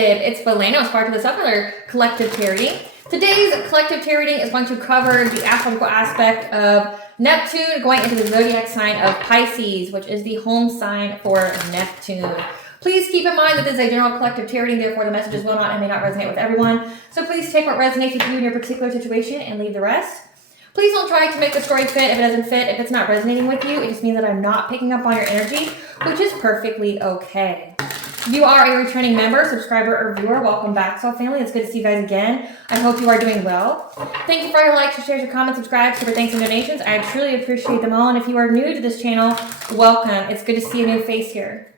Collective. It's Beleno, Aspiraltotheself, another collective tarot reading. Today's collective tarot reading is going to cover the astrological aspect of Neptune going into the zodiac sign of Pisces, which is the home sign for Neptune. Please keep in mind that this is a general collective tarot reading, therefore the messages will not and may not resonate with everyone. So please take what resonates with you in your particular situation and leave the rest. Please don't try to make the story fit if it doesn't fit. If it's not resonating with you, it just means that I'm not picking up on your energy, which is perfectly okay. If you are a returning member, subscriber, or viewer, welcome back, Soul Family. It's good to see you guys again. I hope you are doing well. Thank you for your likes, your shares, your comments, subscribes, super thanks, and donations. I truly appreciate them all. And if you are new to this channel, welcome. It's good to see a new face here.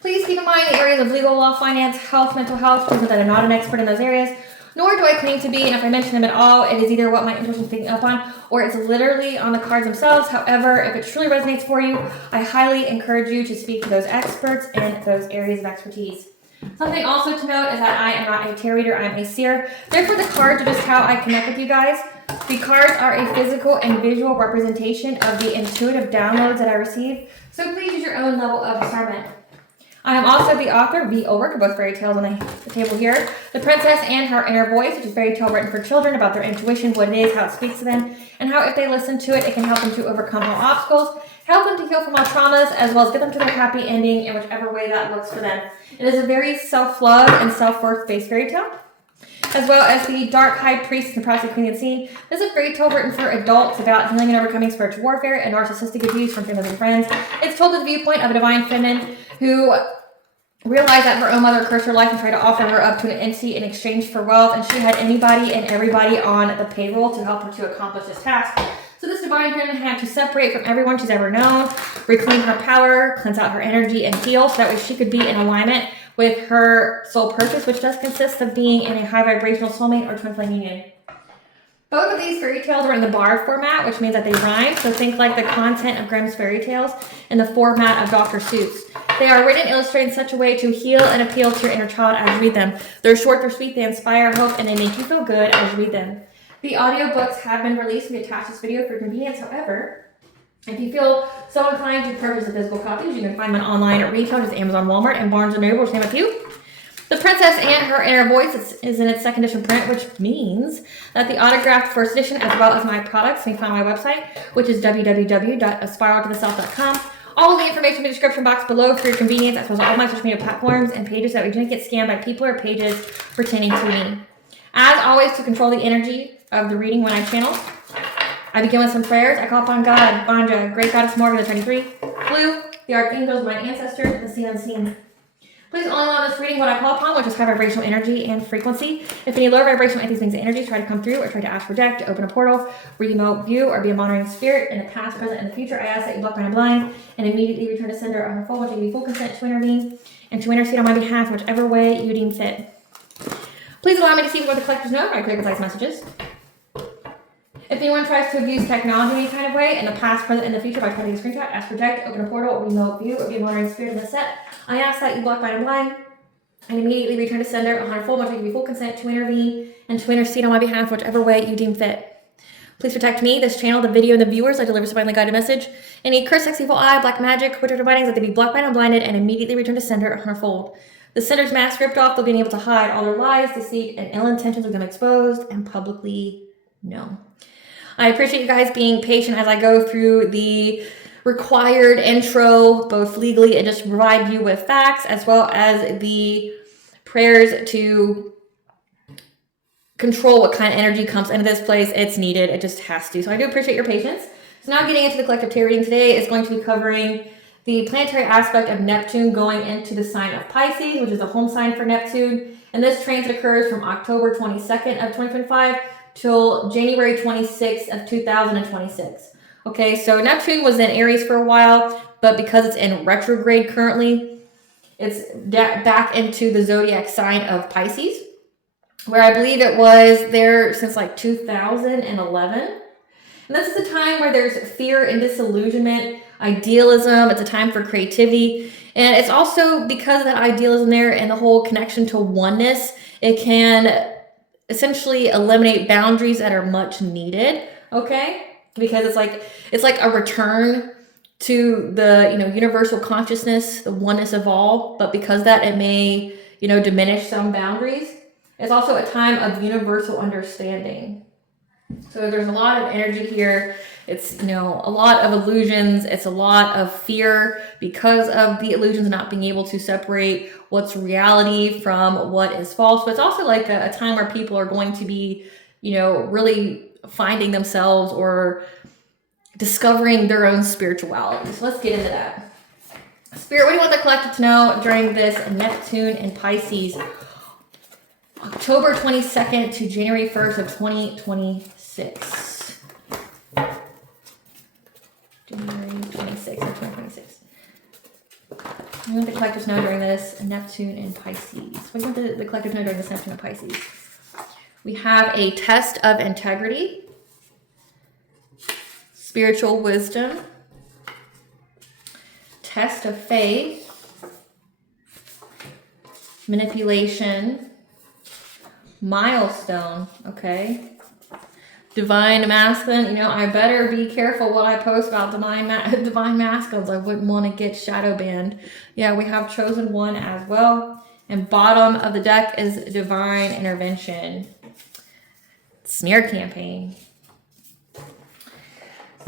Please keep in mind the areas of legal, law, finance, health, mental health. Please note that I'm not an expert in those areas, nor do I claim to be, and if I mention them at all, it is either what my intuition is picking up on, or it's literally on the cards themselves. However, if it truly resonates for you, I highly encourage you to speak to those experts in those areas of expertise. Something also to note is that I am not a tarot reader, I'm a seer. Therefore, the cards are just how I connect with you guys. The cards are a physical and visual representation of the intuitive downloads that I receive, so please use your own level of discernment. I am also the author of the work of both fairy tales on the table here. The Princess and Her Inner Voice, which is a fairy tale written for children about their intuition, what it is, how it speaks to them, and how if they listen to it, it can help them to overcome all obstacles, help them to heal from all traumas, as well as get them to their happy ending in whichever way that looks for them. It is a very self-love and self-worth based fairy tale, as well as the Dark High Priest and Prophecy Queen Unseen. This is a fairy tale written for adults about healing and overcoming spiritual warfare and narcissistic abuse from family and friends. It's told with the viewpoint of a divine feminine who realized that her own mother cursed her life and tried to offer her up to an entity in exchange for wealth, and she had anybody and everybody on the payroll to help her to accomplish this task. So this divine feminine had to separate from everyone she's ever known, reclaim her power, cleanse out her energy, and heal, so that way she could be in alignment with her soul purpose, which does consist of being in a high vibrational soulmate or twin flame union. Both of these fairy tales are in the bard format, which means that they rhyme. So think like the content of Grimm's fairy tales in the format of Dr. Seuss. They are written and illustrated in such a way to heal and appeal to your inner child as you read them. They're short, they're sweet, they inspire hope, and they make you feel good as you read them. The audiobooks have been released. We attach this video for convenience. However, if you feel so inclined to purchase the physical copies, you can find them online at retail, just Amazon, Walmart, and Barnes & Noble, to name a few. The Princess and Her Inner Voice is in its second edition print, which means that the autographed first edition, as well as my products, can be found on my website, which is www.aspiraltotheself.com. All of the information in the description box below for your convenience, as well as all my social media platforms and pages, that we don't get scammed by people or pages pertaining to me. As always, to control the energy of the reading when I channel, I begin with some prayers. I call upon God, Vanja, Great Goddess Morgan, the 23, Blue, the Archangels, my ancestors, the seen unseen. Please only allow this reading what I call upon, which is high vibrational energy and frequency. If any lower vibrational entities, things, and energies try to come through or try to ask for deck, to open a portal, remote view, or be a monitoring spirit in the past, present, and the future, I ask that you block my blind and immediately return to sender on her full, which I give you full consent to intervene and to intercede on my behalf, whichever way you deem fit. Please allow me to see what the collectors know when I clear concise messages. If anyone tries to abuse technology in any kind of way, in the past, present, and the future, by trying to take a screenshot, ask for deck, open a portal, remote view, or be a monitoring spirit in the set, I ask that you block my blind and immediately return to sender on her full, which I give you full consent to intervene and to intercede on my behalf, whichever way you deem fit. Please protect me, this channel, the video, and the viewers. I deliver divinely guided message. Any curse, sex, evil eye, black magic, witch, or divinings, that they be blocked by and blinded and immediately return to sender on her fold. The sender's mask ripped off, they'll be able to hide all their lies, deceit, and ill intentions with them exposed and publicly known. I appreciate you guys being patient as I go through the required intro, both legally and just to provide you with facts, as well as the prayers to control what kind of energy comes into this place. It's needed. It just has to. So I do appreciate your patience. So now getting into the collective tarot reading today is going to be covering the planetary aspect of Neptune going into the sign of Pisces, which is the home sign for Neptune. And this transit occurs from October 22nd of 2025 till January 26th of 2026. Okay, so Neptune was in Aries for a while, but because it's in retrograde currently, it's back into the zodiac sign of Pisces, where I believe it was there since like 2011. And this is a time where there's fear and disillusionment, idealism. It's a time for creativity. And it's also because of that idealism there and the whole connection to oneness, it can essentially eliminate boundaries that are much needed, okay? Because it's like a return to the universal consciousness, the oneness of all, but because that it may diminish some boundaries. It's also a time of universal understanding. So there's a lot of energy here. It's, a lot of illusions. It's a lot of fear because of the illusions, not being able to separate what's reality from what is false. But it's also like a time where people are going to be, really finding themselves or discovering their own spirituality. So let's get into that. Spirit, what do you want the collective to know during this Neptune and Pisces, October 22nd to January 1st of 2026? January 26th of 2026. What do you want the collective to know during this Neptune and Pisces? What do you want the collective to know during this Neptune and Pisces? We have a test of integrity, spiritual wisdom, test of faith, manipulation, milestone, okay? Divine masculine, I better be careful what I post about divine masculines. I wouldn't want to get shadow banned. Yeah, we have chosen one as well. And bottom of the deck is divine intervention. Smear campaign.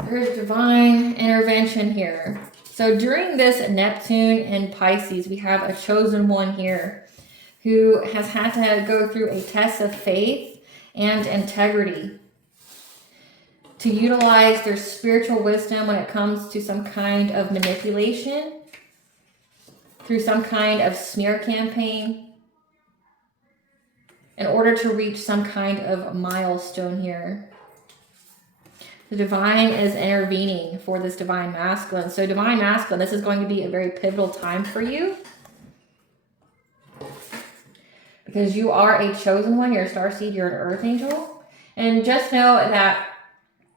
There's divine intervention here. So during this Neptune and Pisces, we have a chosen one here who has had to go through a test of faith and integrity to utilize their spiritual wisdom when it comes to some kind of manipulation, through some kind of smear campaign, in order to reach some kind of milestone here. The divine is intervening for this divine masculine. So divine masculine, this is going to be a very pivotal time for you, because you are a chosen one. You're a starseed. You're an earth angel. And just know that,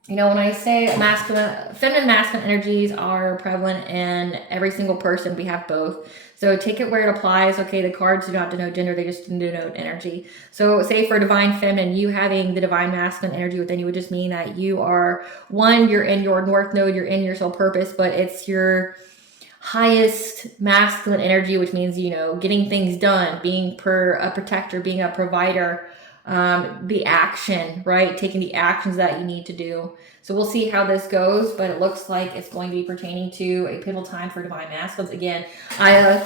when I say feminine masculine energies are prevalent in every single person. We have both. So take it where it applies. Okay, the cards do not denote gender. They just denote energy. So say for divine feminine, you having the divine masculine energy within you would just mean that you are, you're in your north node, you're in your soul purpose, but it's your highest masculine energy, which means, getting things done, being a protector, being a provider, the action, right? Taking the actions that you need to do. So we'll see how this goes, but it looks like it's going to be pertaining to a pivotal time for divine masculines. Again, I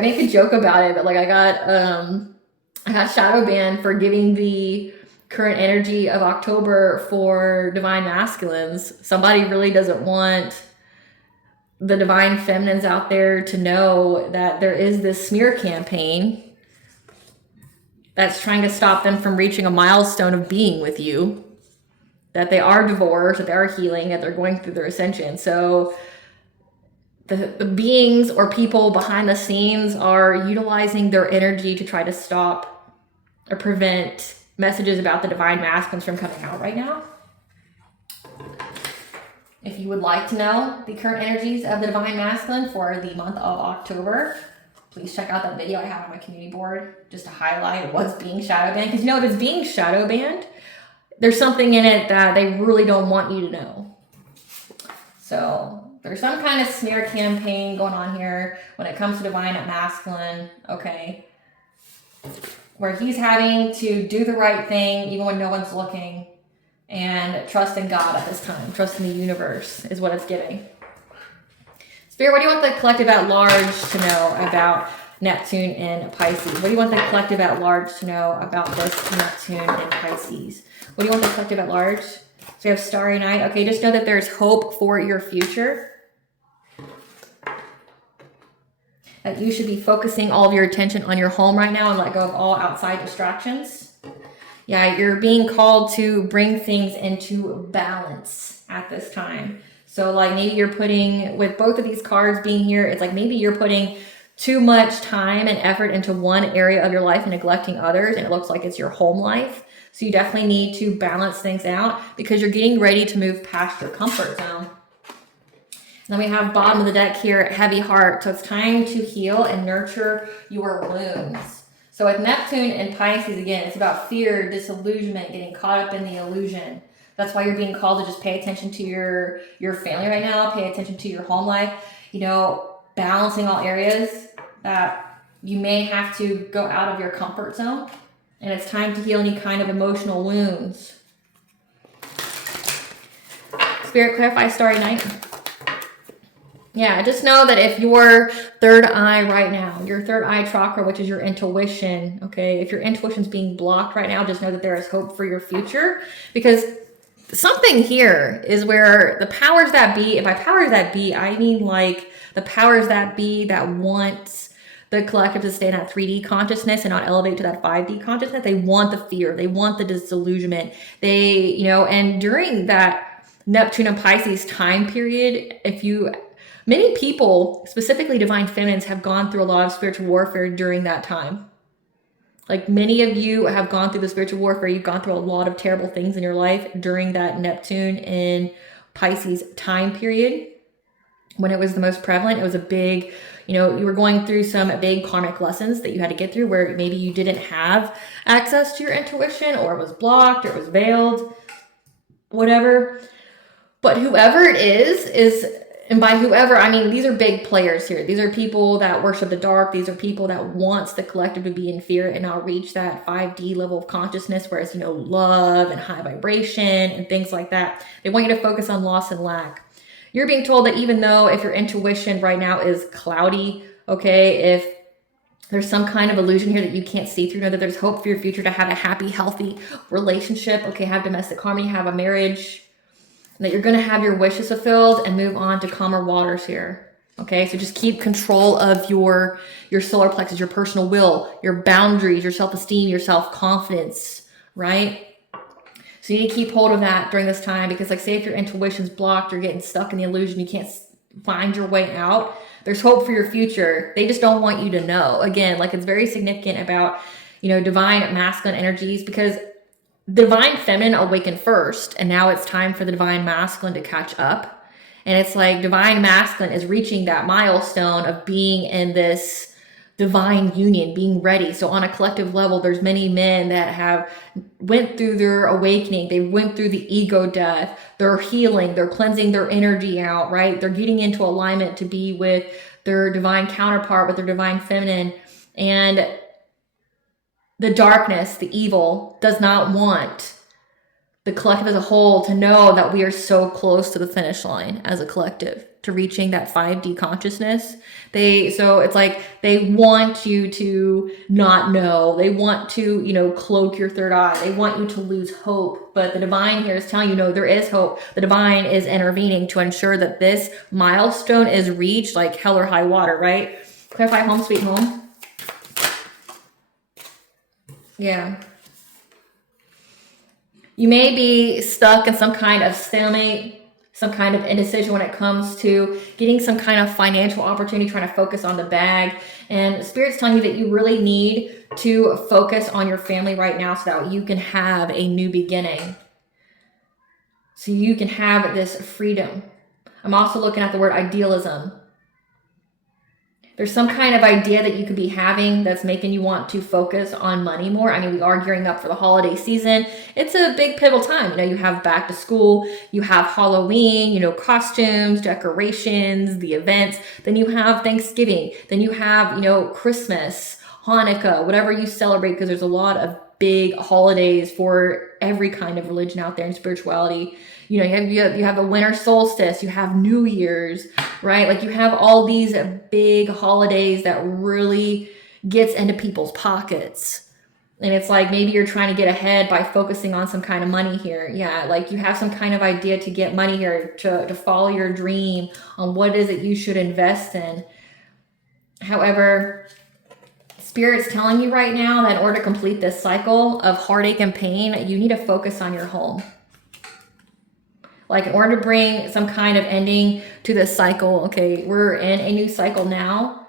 make a joke about it, but I got shadow banned for giving the current energy of October for divine masculines. Somebody really doesn't want the divine feminines out there to know that there is this smear campaign that's trying to stop them from reaching a milestone of being with you, that they are divorced, that they are healing, that they're going through their ascension. So the beings or people behind the scenes are utilizing their energy to try to stop or prevent messages about the divine masculines from coming out right now. If you would like to know the current energies of the divine masculine for the month of October, please check out that video I have on my community board just to highlight what's being shadow banned. Because if it's being shadow banned, there's something in it that they really don't want you to know. So there's some kind of smear campaign going on here when it comes to divine masculine, okay? Where he's having to do the right thing even when no one's looking, and trust in God at this time. Trust in the universe is what it's giving. Spirit, what do you want the collective at large to know about Neptune and Pisces? What do you want the collective at large to know about this Neptune and Pisces? What do you want the collective at large? So we have Starry Night. Okay, just know that there's hope for your future. That you should be focusing all of your attention on your home right now and let go of all outside distractions. Yeah, you're being called to bring things into balance at this time. So maybe you're putting, with both of these cards being here, it's maybe you're putting too much time and effort into one area of your life and neglecting others, and it looks like it's your home life. So you definitely need to balance things out because you're getting ready to move past your comfort zone. Then we have bottom of the deck here, heavy heart. So it's time to heal and nurture your wounds. So with Neptune and Pisces, again, it's about fear, disillusionment, getting caught up in the illusion. That's why you're being called to just pay attention to your family right now, pay attention to your home life, balancing all areas that you may have to go out of your comfort zone, and it's time to heal any kind of emotional wounds. Spirit, clarify starry night. Yeah, just know that if your third eye right now, your third eye chakra, which is your intuition, okay, if your intuition's being blocked right now, just know that there is hope for your future, because something here is where the powers that be, and by powers that be, I mean like the powers that be that want the collective to stay in that 3D consciousness and not elevate to that 5D consciousness. They want the fear. They want the disillusionment. They, you know, and during that Neptune and Pisces time period, many people, specifically divine feminines, have gone through a lot of spiritual warfare during that time. Like many of you have gone through the spiritual warfare. You've gone through a lot of terrible things in your life during that Neptune and Pisces time period. When it was the most prevalent, it was a big, you know, you were going through some big karmic lessons that you had to get through where maybe you didn't have access to your intuition, or it was blocked, or it was veiled, whatever. But whoever it is, and by whoever, I mean, these are big players here. These are people that worship the dark. These are people that wants the collective to be in fear and not reach that 5D level of consciousness, whereas, you know, love and high vibration and things like that. They want you to focus on loss and lack. You're being told that even though if your intuition right now is cloudy, okay, if there's some kind of illusion here that you can't see through, know that there's hope for your future to have a happy, healthy relationship, okay, have domestic harmony, have a marriage, that you're going to have your wishes fulfilled and move on to calmer waters here. Okay, so just keep control of your solar plexus, your personal will, your boundaries, your self-esteem, your self-confidence, right? So you need to keep hold of that during this time, because like say if your intuition's blocked, you're getting stuck in the illusion, you can't find your way out, there's hope for your future. They just don't want you to know. Again, like it's very significant about, you know, divine masculine energies, because divine feminine awakened first, and now it's time for the divine masculine to catch up. And it's like divine masculine is reaching that milestone of being in this divine union, being ready. So on a collective level, there's many men that have went through their awakening. They went through the ego death. They're healing. They're cleansing their energy out, right? They're getting into alignment to be with their divine counterpart, with their divine feminine. And the darkness, the evil, does not want the collective as a whole to know that we are so close to the finish line as a collective, to reaching that 5D consciousness. So it's like they want you to not know. They want to, you know, cloak your third eye. They want you to lose hope. But the divine here is telling you, no, there is hope. The divine is intervening to ensure that this milestone is reached, like hell or high water, right? Clarify home sweet home. Yeah. You may be stuck in some kind of stalemate, some kind of indecision when it comes to getting some kind of financial opportunity, trying to focus on the bag. And Spirit's telling you that you really need to focus on your family right now so that you can have a new beginning. So you can have this freedom. I'm also looking at the word idealism. There's some kind of idea that you could be having that's making you want to focus on money more. I mean, we are gearing up for the holiday season. It's a big pivotal time. You know, you have back to school, you have Halloween, you know, costumes, decorations, the events. Then you have Thanksgiving. Then you have, you know, Christmas, Hanukkah, whatever you celebrate, because there's a lot of big holidays for every kind of religion out there and spirituality. You know, you have a winter solstice, you have New Year's, right? Like you have all these big holidays that really gets into people's pockets. And it's like maybe you're trying to get ahead by focusing on some kind of money here. Yeah, like you have some kind of idea to get money here, to follow your dream on what is it you should invest in. However, Spirit's telling you right now that in order to complete this cycle of heartache and pain, you need to focus on your home. Like in order to bring some kind of ending to this cycle, okay, we're in a new cycle now.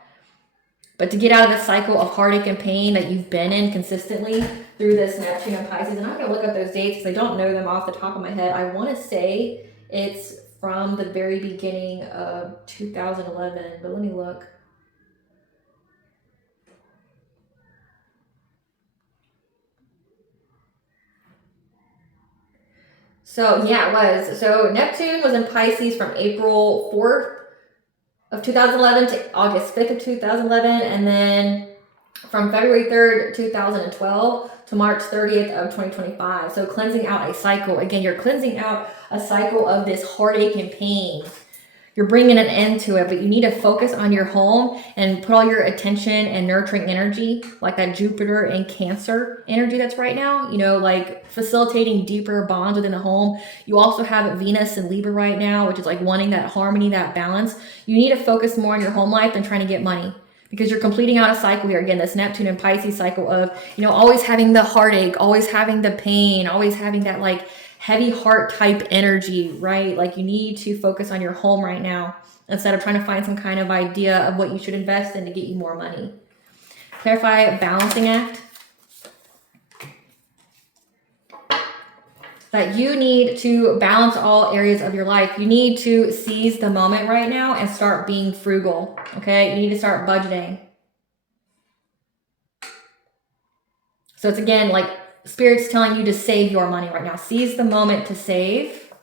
But to get out of the cycle of heartache and pain that you've been in consistently through this Neptune and Pisces, and I'm going to look up those dates because I don't know them off the top of my head. I want to say it's from the very beginning of 2011, but let me look. So yeah, it was. So Neptune was in Pisces from April 4th of 2011 to August 5th of 2011. And then from February 3rd, 2012 to March 30th of 2025. So cleansing out a cycle. Again, you're cleansing out a cycle of this heartache and pain. You're bringing an end to it, but you need to focus on your home and put all your attention and nurturing energy, like that Jupiter and Cancer energy that's right now, you know, like facilitating deeper bonds within the home. You also have Venus and Libra right now, which is like wanting that harmony, that balance. You need to focus more on your home life than trying to get money, because you're completing out a cycle here. Again, this Neptune and Pisces cycle of, you know, always having the heartache, always having the pain, always having that like heavy heart type energy, right? Like you need to focus on your home right now instead of trying to find some kind of idea of what you should invest in to get you more money. Clarify balancing act. That you need to balance all areas of your life. You need to seize the moment right now and start being frugal, okay? You need to start budgeting. So it's again like Spirit's telling you to save your money right now. Seize the moment to save,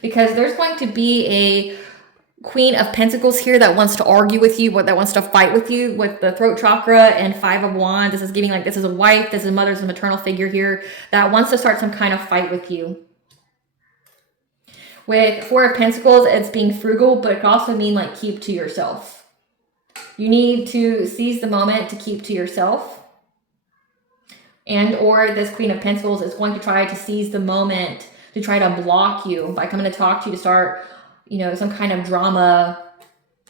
because there's going to be a Queen of Pentacles here that wants to argue with you, that wants to fight with you with the throat chakra and 5 of Wands. This is giving like this is a wife, this is a mother, this is a maternal figure here that wants to start some kind of fight with you. With 4 of Pentacles, it's being frugal, but it could also mean like keep to yourself. You need to seize the moment to keep to yourself. And or this Queen of Pentacles is going to try to seize the moment to try to block you by coming to talk to you, to start, you know, some kind of drama,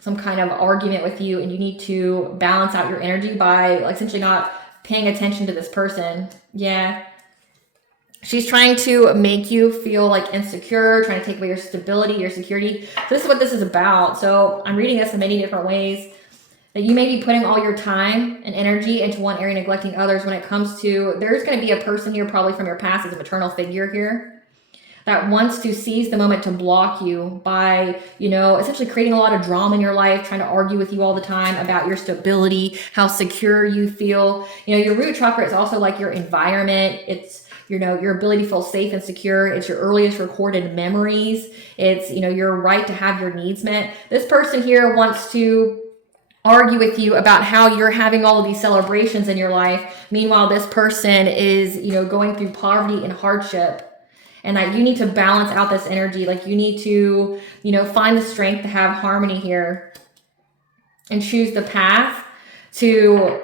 some kind of argument with you. And you need to balance out your energy by like essentially not paying attention to this person. Yeah. She's trying to make you feel like insecure, trying to take away your stability, your security. So this is what this is about. So I'm reading this in many different ways. That you may be putting all your time and energy into one area, neglecting others when it comes to, there's going to be a person here probably from your past as a maternal figure here that wants to seize the moment to block you by, you know, essentially creating a lot of drama in your life, trying to argue with you all the time about your stability, how secure you feel. You know, your root chakra is also like your environment. It's, you know, your ability to feel safe and secure. It's your earliest recorded memories. It's, you know, your right to have your needs met. This person here wants to argue with you about how you're having all of these celebrations in your life. Meanwhile, this person is, you know, going through poverty and hardship, and that you need to balance out this energy. Like you need to, you know, find the strength to have harmony here and choose the path to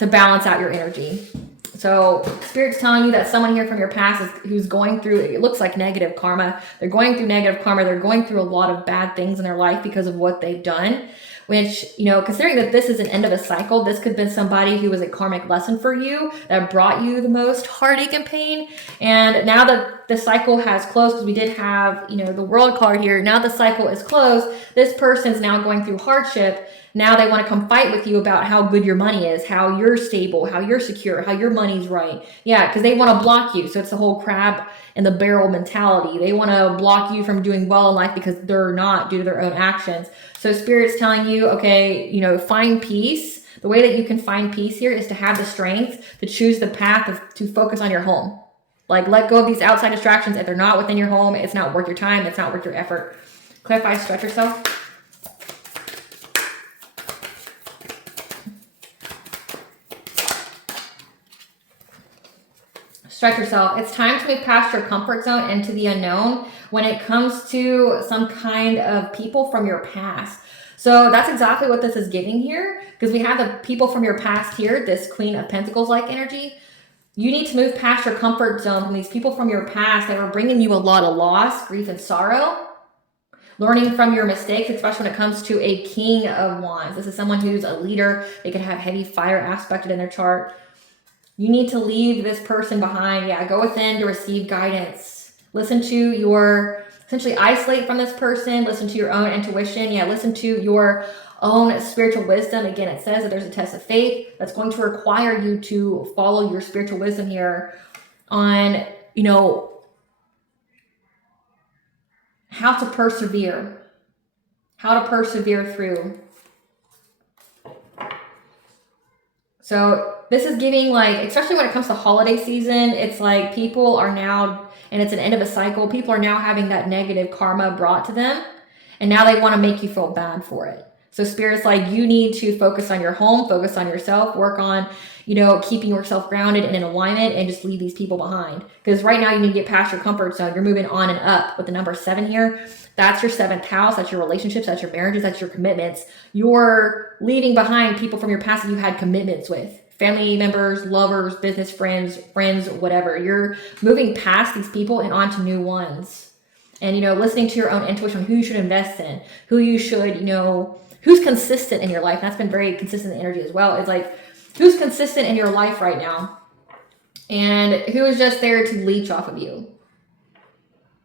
balance out your energy. So Spirit's telling you that someone here from your past is who's going through, it looks like negative karma. They're going through negative karma. They're going through a lot of bad things in their life because of what they've done. Which, you know, considering that this is an end of a cycle, this could have been somebody who was a karmic lesson for you that brought you the most heartache and pain. And now that the cycle has closed, because we did have, you know, the World card here. Now the cycle is closed. This person's now going through hardship. Now they want to come fight with you about how good your money is, how you're stable, how you're secure, how your money's right. Yeah, because they want to block you. So it's the whole crab in the barrel mentality. They want to block you from doing well in life because they're not, due to their own actions. So Spirit's telling you, okay, you know, find peace. The way that you can find peace here is to have the strength to choose the path to focus on your home. Like let go of these outside distractions. If they're not within your home, it's not worth your time. It's not worth your effort. Clarify, stretch yourself. Stretch yourself. It's time to move past your comfort zone into the unknown when it comes to some kind of people from your past. So that's exactly what this is giving here, because we have the people from your past here, this Queen of Pentacles like energy. You need to move past your comfort zone from these people from your past that were bringing you a lot of loss, grief, and sorrow. Learning from your mistakes, especially when it comes to a King of Wands. This is someone who's a leader. They could have heavy fire aspected in their chart. You need to leave this person behind. Yeah, go within to receive guidance. Listen to your, essentially isolate from this person. Listen to your own intuition. Yeah, listen to your own spiritual wisdom. Again, it says that there's a test of faith that's going to require you to follow your spiritual wisdom here on, you know, how to persevere through. So this is giving, like, especially when it comes to holiday season, it's like people are now, and it's an end of a cycle, people are now having that negative karma brought to them, and now they want to make you feel bad for it. So Spirit's like, you need to focus on your home, focus on yourself, work on, you know, keeping yourself grounded and in alignment, and just leave these people behind. Because right now you need to get past your comfort zone. You're moving on and up with the number 7 here. That's your 7th house. That's your relationships. That's your marriages. That's your commitments. You're leaving behind people from your past that you had commitments with. Family members, lovers, business friends, whatever. You're moving past these people and on to new ones. And, you know, listening to your own intuition on who you should invest in, who you should, you know, who's consistent in your life. That's been very consistent in the energy as well. It's like, who's consistent in your life right now? And who is just there to leech off of you?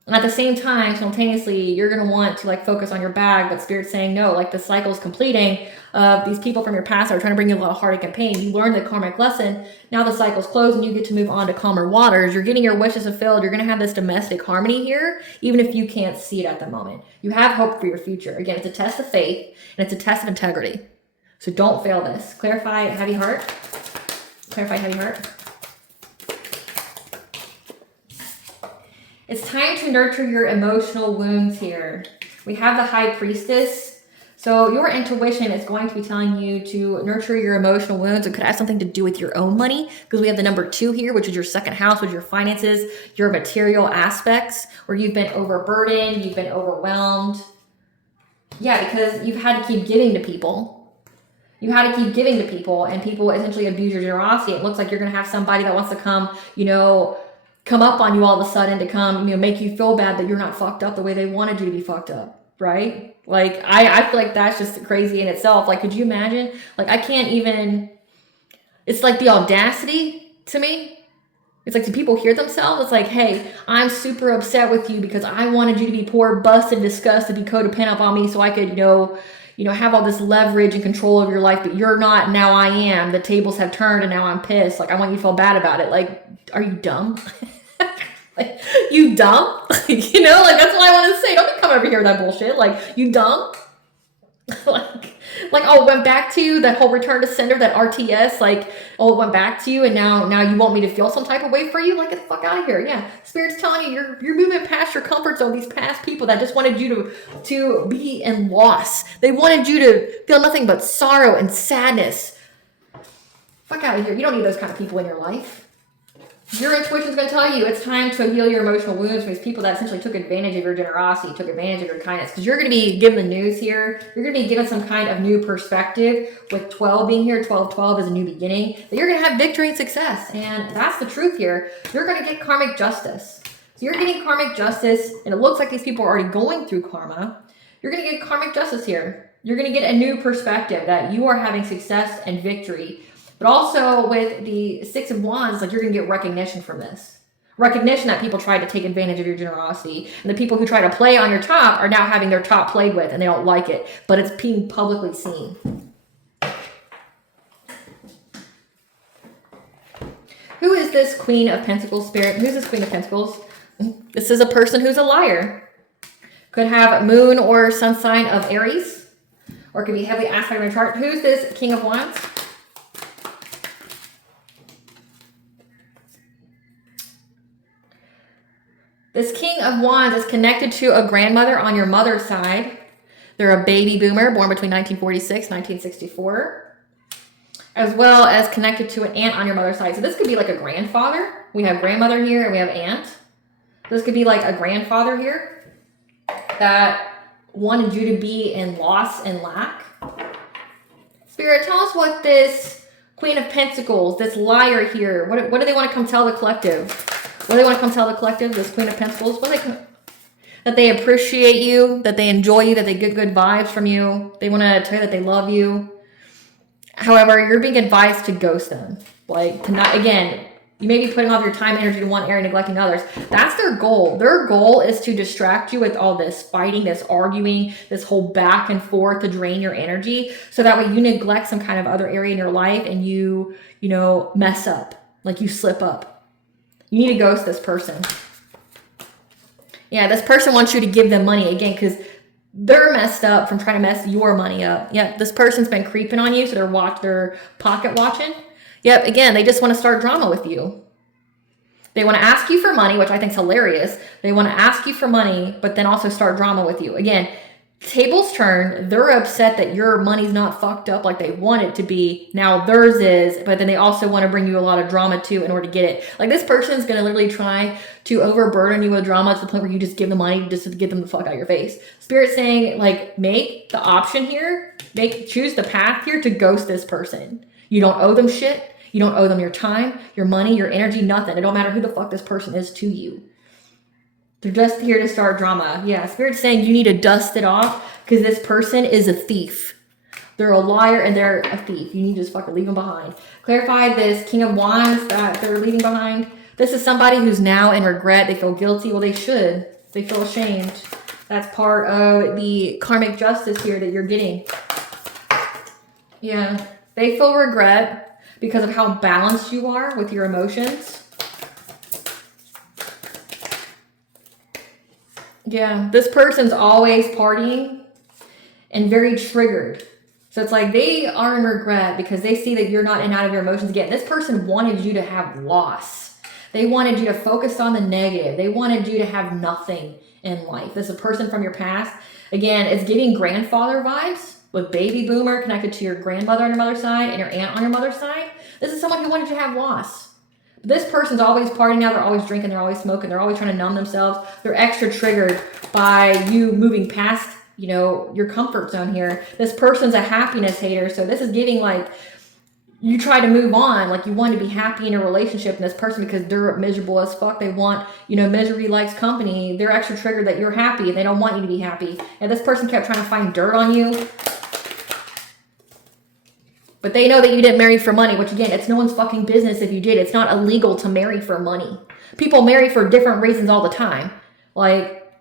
And at the same time, simultaneously, you're going to want to like focus on your bag, but Spirit's saying no, like the cycle's completing of these people from your past are trying to bring you a lot of heartache and pain. You learned the karmic lesson. Now the cycle's closed and you get to move on to calmer waters. You're getting your wishes fulfilled. You're going to have this domestic harmony here, even if you can't see it at the moment. You have hope for your future. Again, it's a test of faith and it's a test of integrity. So don't fail this. Clarify heavy heart. Clarify heavy heart. It's time to nurture your emotional wounds here. We have the High Priestess. So your intuition is going to be telling you to nurture your emotional wounds. It could have something to do with your own money, because we have the number 2 here, which is your 2nd house, which is your finances, your material aspects, where you've been overburdened, you've been overwhelmed. Yeah, because you've had to keep giving to people. You had to keep giving to people, and people essentially abuse your generosity. It looks like you're going to have somebody that wants to come, you know, come up on you all of a sudden to come, you know, make you feel bad that you're not fucked up the way they wanted you to be fucked up, right? Like, I feel like that's just crazy in itself. Like, could you imagine? Like, I can't even, it's like the audacity to me. It's like, do people hear themselves? It's like, hey, I'm super upset with you because I wanted you to be poor, busted, disgusted, be codependent upon me so I could, you know, have all this leverage and control of your life, but you're not. Now I am. The tables have turned and now I'm pissed. Like, I want you to feel bad about it. Like, are you dumb? Like, you dumb? You know, like, that's what I want to say. Don't come over here with that bullshit. Like, you dumb? like, oh, it went back to you, that whole return to sender, that RTS, like, oh, it went back to you, and now you want me to feel some type of way for you? Like, get the fuck out of here. Yeah, Spirit's telling you you're moving past your comfort zone. These past people that just wanted you to be in loss. They wanted you to feel nothing but sorrow and sadness. Fuck out of here. You don't need those kind of people in your life. Your intuition is going to tell you it's time to heal your emotional wounds from these people that essentially took advantage of your generosity, took advantage of your kindness. Because you're going to be given the news here. You're going to be given some kind of new perspective. With 12 being here, 12 is a new beginning. That you're going to have victory and success. And that's the truth here. You're going to get karmic justice. So you're getting karmic justice, and it looks like these people are already going through karma. You're going to get karmic justice here. You're going to get a new perspective that you are having success and victory. But also with the 6 of Wands, like, you're going to get recognition from this. Recognition that people tried to take advantage of your generosity. And the people who try to play on your top are now having their top played with, and they don't like it. But it's being publicly seen. Who is this Queen of Pentacles, Spirit? Who's this Queen of Pentacles? This is a person who's a liar. Could have moon or sun sign of Aries. Or could be heavily aspect in your chart. Who's this King of Wands? This King of Wands is connected to a grandmother on your mother's side. They're a baby boomer born between 1946 and 1964. As well as connected to an aunt on your mother's side. So this could be like a grandfather. We have grandmother here and we have aunt. This could be like a grandfather here that wanted you to be in loss and lack. Spirit, tell us what this Queen of Pentacles, this liar here, what do they want to come tell the collective? What do they want to come tell the collective, this Queen of Pentacles? That they appreciate you, that they enjoy you, that they get good vibes from you. They want to tell you that they love you. However, you're being advised to ghost them. Like, to not, again, you may be putting all of your time and energy to one area, neglecting others. That's their goal. Their goal is to distract you with all this fighting, this arguing, this whole back and forth to drain your energy. So that way you neglect some kind of other area in your life and you mess up. Like, you slip up. You need to ghost this person. Yeah, this person wants you to give them money again because they're messed up from trying to mess your money up. Yeah, this person's been creeping on you, so they're pocket watching. Yep, again, they just want to start drama with you. They want to ask you for money, which I think is hilarious. They want to ask you for money, but then also start drama with you. Again, tables turn. They're upset that your money's not fucked up like they want it to be. Now theirs is, but then they also want to bring you a lot of drama too in order to get it. Like this person's going to literally try to overburden you with drama to the point where you just give them money just to get them the fuck out of your face. Spirit saying like, make the option here, choose the path here to ghost this person. You don't owe them shit. You don't owe them your time, your money, your energy, nothing. It don't matter who the fuck this person is to you. They're just here to start drama. Yeah, Spirit's saying you need to dust it off because this person is a thief. They're a liar and they're a thief. You need to just fucking leave them behind. Clarify this King of Wands that they're leaving behind. This is somebody who's now in regret. They feel guilty. Well, they should. They feel ashamed. That's part of the karmic justice here that you're getting. Yeah, they feel regret because of how balanced you are with your emotions. Yeah, this person's always partying and very triggered. So it's like they are in regret because they see that you're not in and out of your emotions again. This person wanted you to have loss. They wanted you to focus on the negative. They wanted you to have nothing in life. This is a person from your past. Again, it's giving grandfather vibes with baby boomer connected to your grandmother on your mother's side and your aunt on your mother's side. This is someone who wanted you to have loss. This person's always partying now. They're always drinking. They're always smoking. They're always trying to numb themselves. They're extra triggered by you moving past, your comfort zone here. This person's a happiness hater. So this is giving like you try to move on. Like you want to be happy in a relationship in this person because they're miserable as fuck. They want, misery likes company. They're extra triggered that you're happy and they don't want you to be happy. And this person kept trying to find dirt on you. But they know that you didn't marry for money, which again, it's no one's fucking business if you did. It's not illegal to marry for money. People marry for different reasons all the time. Like,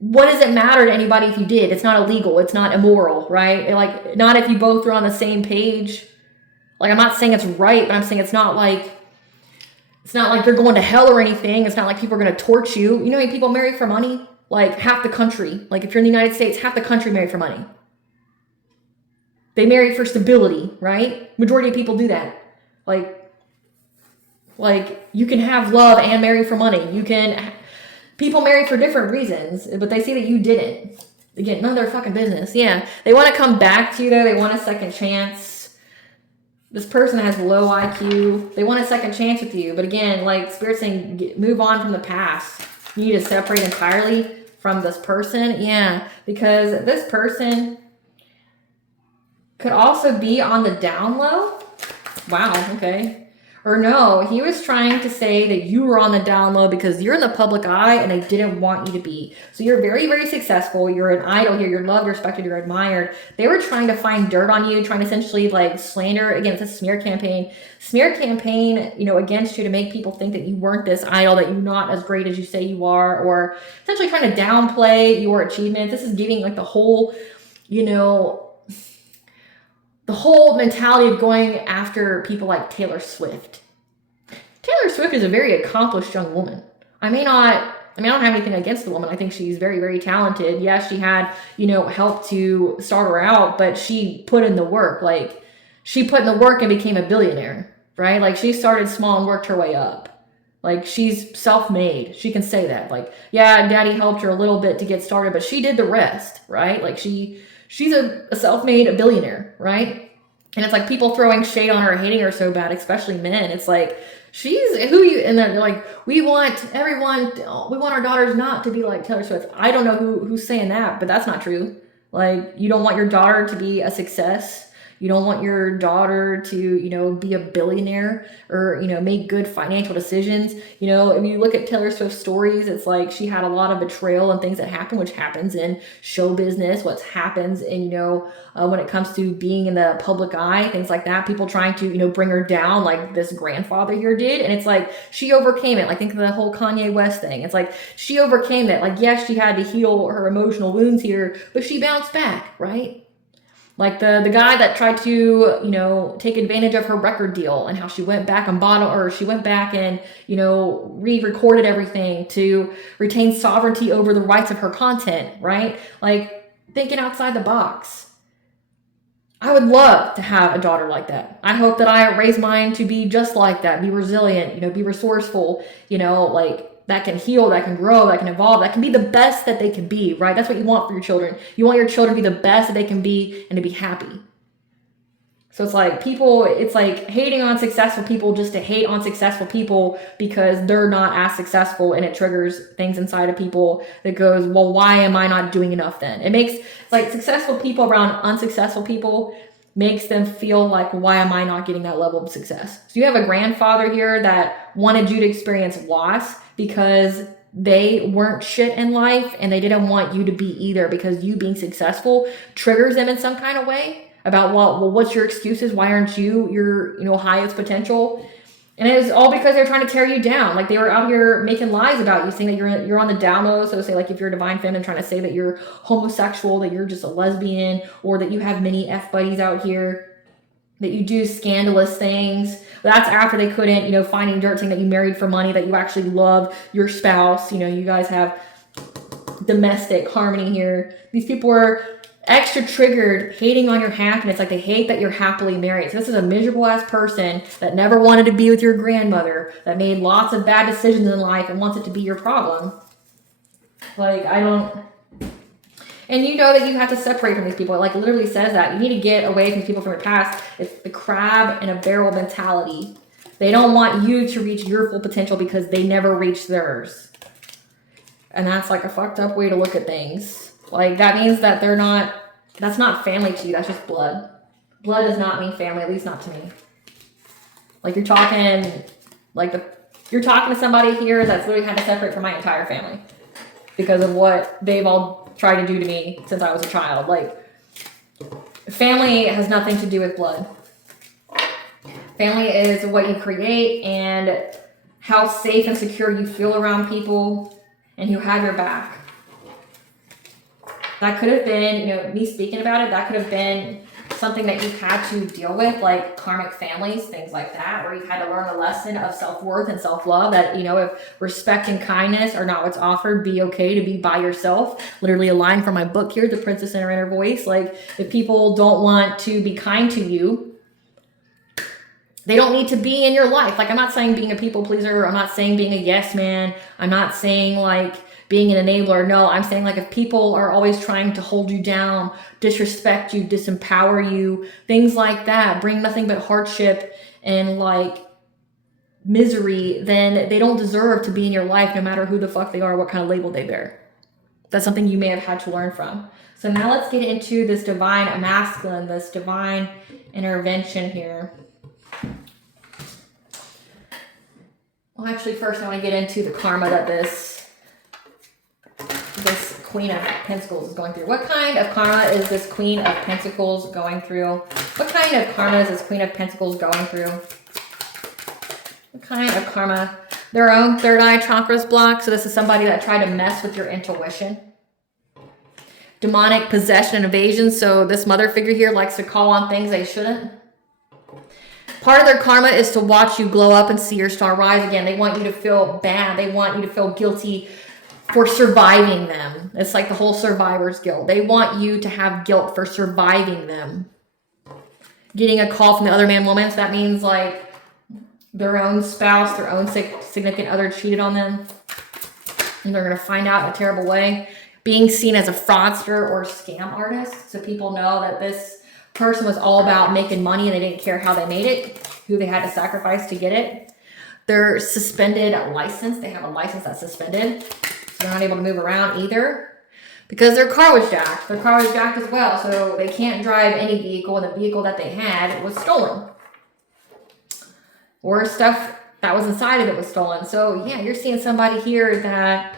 what does it matter to anybody if you did? It's not illegal. It's not immoral, right? Like, not if you both are on the same page. Like, I'm not saying it's right, but I'm saying it's not like you're going to hell or anything. It's not like people are going to torch you. You know how many people marry for money? Like, half the country. Like, if you're in the United States, half the country marry for money. They marry for stability, right? Majority of people do that. Like you can have love and marry for money. People marry for different reasons, but they see that you didn't. Again, none of their fucking business. Yeah. They want to come back to you though. They want a second chance. This person has low IQ. They want a second chance with you. But again, like Spirit's saying, move on from the past. You need to separate entirely from this person. Yeah. Because this person could also be on the down low. Wow, okay. Or no, he was trying to say that you were on the down low because you're in the public eye and they didn't want you to be. So you're very, very successful. You're an idol here. You're loved, respected, you're admired. They were trying to find dirt on you, trying to essentially like slander. Again, it's a smear campaign. Smear campaign, against you to make people think that you weren't this idol, that you're not as great as you say you are, or essentially trying to downplay your achievements. This is giving like the whole, the whole mentality of going after people like Taylor Swift. Taylor Swift is a very accomplished young woman. I don't have anything against the woman. I think she's very, very talented. Yes, she had, help to start her out, but she put in the work. Like, she put in the work and became a billionaire, right? Like, she started small and worked her way up. Like, she's self-made. She can say that. Like, yeah, daddy helped her a little bit to get started, but she did the rest, right? Like, she's a self-made billionaire, right? And it's like people throwing shade on her, hating her so bad, especially men. It's like, and then they're like, we want our daughters not to be like Taylor Swift. I don't know who's saying that, but that's not true. Like, you don't want your daughter to be a success. You don't want your daughter to, be a billionaire or, make good financial decisions. If you look at Taylor Swift's stories, it's like she had a lot of betrayal and things that happen, which happens in show business, what happens in, when it comes to being in the public eye, things like that, people trying to, bring her down like this grandfather here did. And it's like, she overcame it. Like, think of the whole Kanye West thing. It's like, she overcame it. Like, yes, she had to heal her emotional wounds here, but she bounced back, right? Like the guy that tried to, take advantage of her record deal and how she went back and re-recorded everything to retain sovereignty over the rights of her content, right? Like, thinking outside the box. I would love to have a daughter like that. I hope that I raise mine to be just like that, be resilient, be resourceful, like that can heal, that can grow, that can evolve, that can be the best that they can be, right? That's what you want for your children. You want your children to be the best that they can be and to be happy. So it's like people, it's like hating on successful people just to hate on successful people because they're not as successful, and it triggers things inside of people that goes, well, why am I not doing enough then? It's like successful people around unsuccessful people makes them feel like, why am I not getting that level of success? So you have a grandfather here that wanted you to experience loss because they weren't shit in life, and they didn't want you to be either, because you being successful triggers them in some kind of way about, well, what's your excuses? Why aren't you your highest potential? And it was all because they're trying to tear you down. Like they were out here making lies about you, saying that you're on the down low. So say like if you're a divine feminine, trying to say that you're homosexual, that you're just a lesbian, or that you have many F buddies out here, that you do scandalous things. That's after they couldn't, finding dirt saying that you married for money, that you actually love your spouse. You guys have domestic harmony here. These people are extra triggered, hating on your happiness. Like they hate that you're happily married. So this is a miserable ass person that never wanted to be with your grandmother, that made lots of bad decisions in life and wants it to be your problem. And you know that you have to separate from these people. It like literally says that you need to get away from people from your past. It's the crab in a barrel mentality. They don't want you to reach your full potential because they never reached theirs. And that's like a fucked up way to look at things. Like that means that that's not family to you. That's just blood. Blood does not mean family, at least not to me. Like you're talking to somebody here that's literally had to separate from my entire family because of what they've all tried to do to me since I was a child. Like family has nothing to do with blood. Family is what you create and how safe and secure you feel around people and who have your back. That could have been, me speaking about it, that could have been something that you've had to deal with, like karmic families, things like that, where you've had to learn a lesson of self-worth and self-love, that, if respect and kindness are not what's offered, be okay to be by yourself. Literally a line from my book here, The Princess in Her Inner Voice. Like, if people don't want to be kind to you, they don't need to be in your life. Like, I'm not saying being a people pleaser. I'm not saying being a yes man. I'm not saying being an enabler. No, I'm saying if people are always trying to hold you down, disrespect you, disempower you, things like that, bring nothing but hardship and misery, then they don't deserve to be in your life, no matter who the fuck they are, what kind of label they bear. That's something you may have had to learn from. So now let's get into this divine masculine, this divine intervention here. Well, actually, first I want to get into the karma that this Queen of Pentacles is going through. What kind of karma is this Queen of Pentacles going through? What kind of karma is this Queen of Pentacles going through? What kind of karma? Their own third eye chakras blocked. So this is somebody that tried to mess with your intuition. Demonic possession and evasion. So this mother figure here likes to call on things they shouldn't. Part of their karma is to watch you glow up and see your star rise again. They want you to feel bad. They want you to feel guilty for surviving them. It's like the whole survivor's guilt. They want you to have guilt for surviving them. Getting a call from the other man, woman. So that means their own spouse, their own significant other cheated on them. And they're going to find out in a terrible way. Being seen as a fraudster or scam artist. So people know that this person was all about making money and they didn't care how they made it, who they had to sacrifice to get it. Their suspended license. They have a license that's suspended. So they're not able to move around either because their car was jacked. Their car was jacked as well. So they can't drive any vehicle, and the vehicle that they had was stolen. Or stuff that was inside of it was stolen. So yeah, you're seeing somebody here that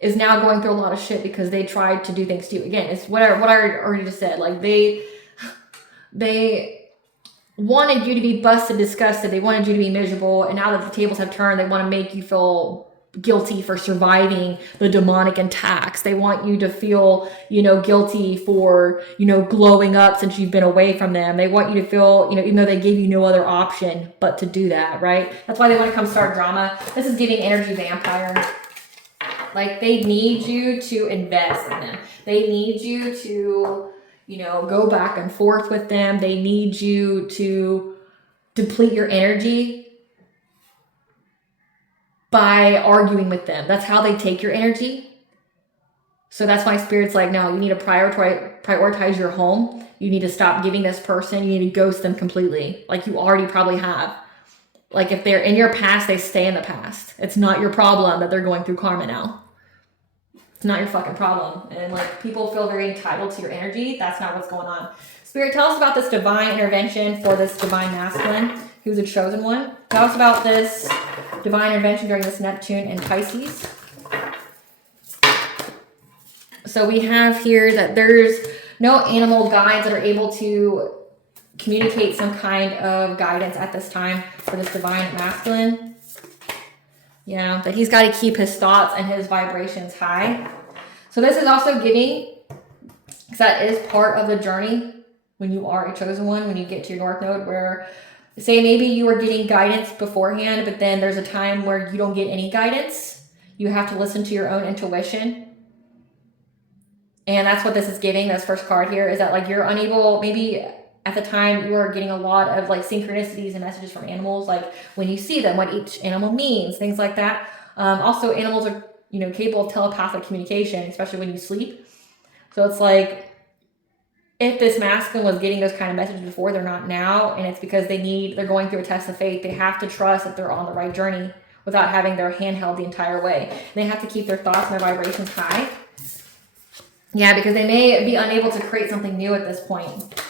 is now going through a lot of shit because they tried to do things to you. Again, it's what I already just said. They wanted you to be busted, disgusted. They wanted you to be miserable. And now that the tables have turned, they want to make you feel guilty for surviving the demonic attacks. They want you to feel, guilty for, glowing up since you've been away from them. They want you to feel, even though they gave you no other option but to do that, right? That's why they want to come start drama. This is giving energy vampire. They need you to invest in them. They need you to, go back and forth with them. They need you to deplete your energy by arguing with them. That's how they take your energy. So that's why Spirit's like, no, you need to prioritize your home. You need to stop giving this person. You need to ghost them completely. Like you already probably have. Like if they're in your past, they stay in the past. It's not your problem that they're going through karma now. It's not your fucking problem. And like people feel very entitled to your energy. That's not what's going on. Spirit, tell us about this divine intervention for this divine masculine who's a chosen one. Tell us about this divine intervention during this Neptune and Pisces. So we have here that there's no animal guides that are able to communicate some kind of guidance at this time for this divine masculine. Yeah, that he's got to keep his thoughts and his vibrations high. So this is also giving, because that is part of the journey when you are a chosen one, when you get to your North Node, where say maybe you were getting guidance beforehand, but then there's a time where you don't get any guidance. You have to listen to your own intuition. And that's what this is giving, this first card here, is that like you're unable, maybe at the time you are getting a lot of like synchronicities and messages from animals, like when you see them, what each animal means, things like that. Also animals are, capable of telepathic communication, especially when you sleep. So it's like, if this masculine was getting those kind of messages before, they're not now. And it's because they're going through a test of faith. They have to trust that they're on the right journey without having their hand held the entire way. And they have to keep their thoughts and their vibrations high. Yeah, because they may be unable to create something new at this point.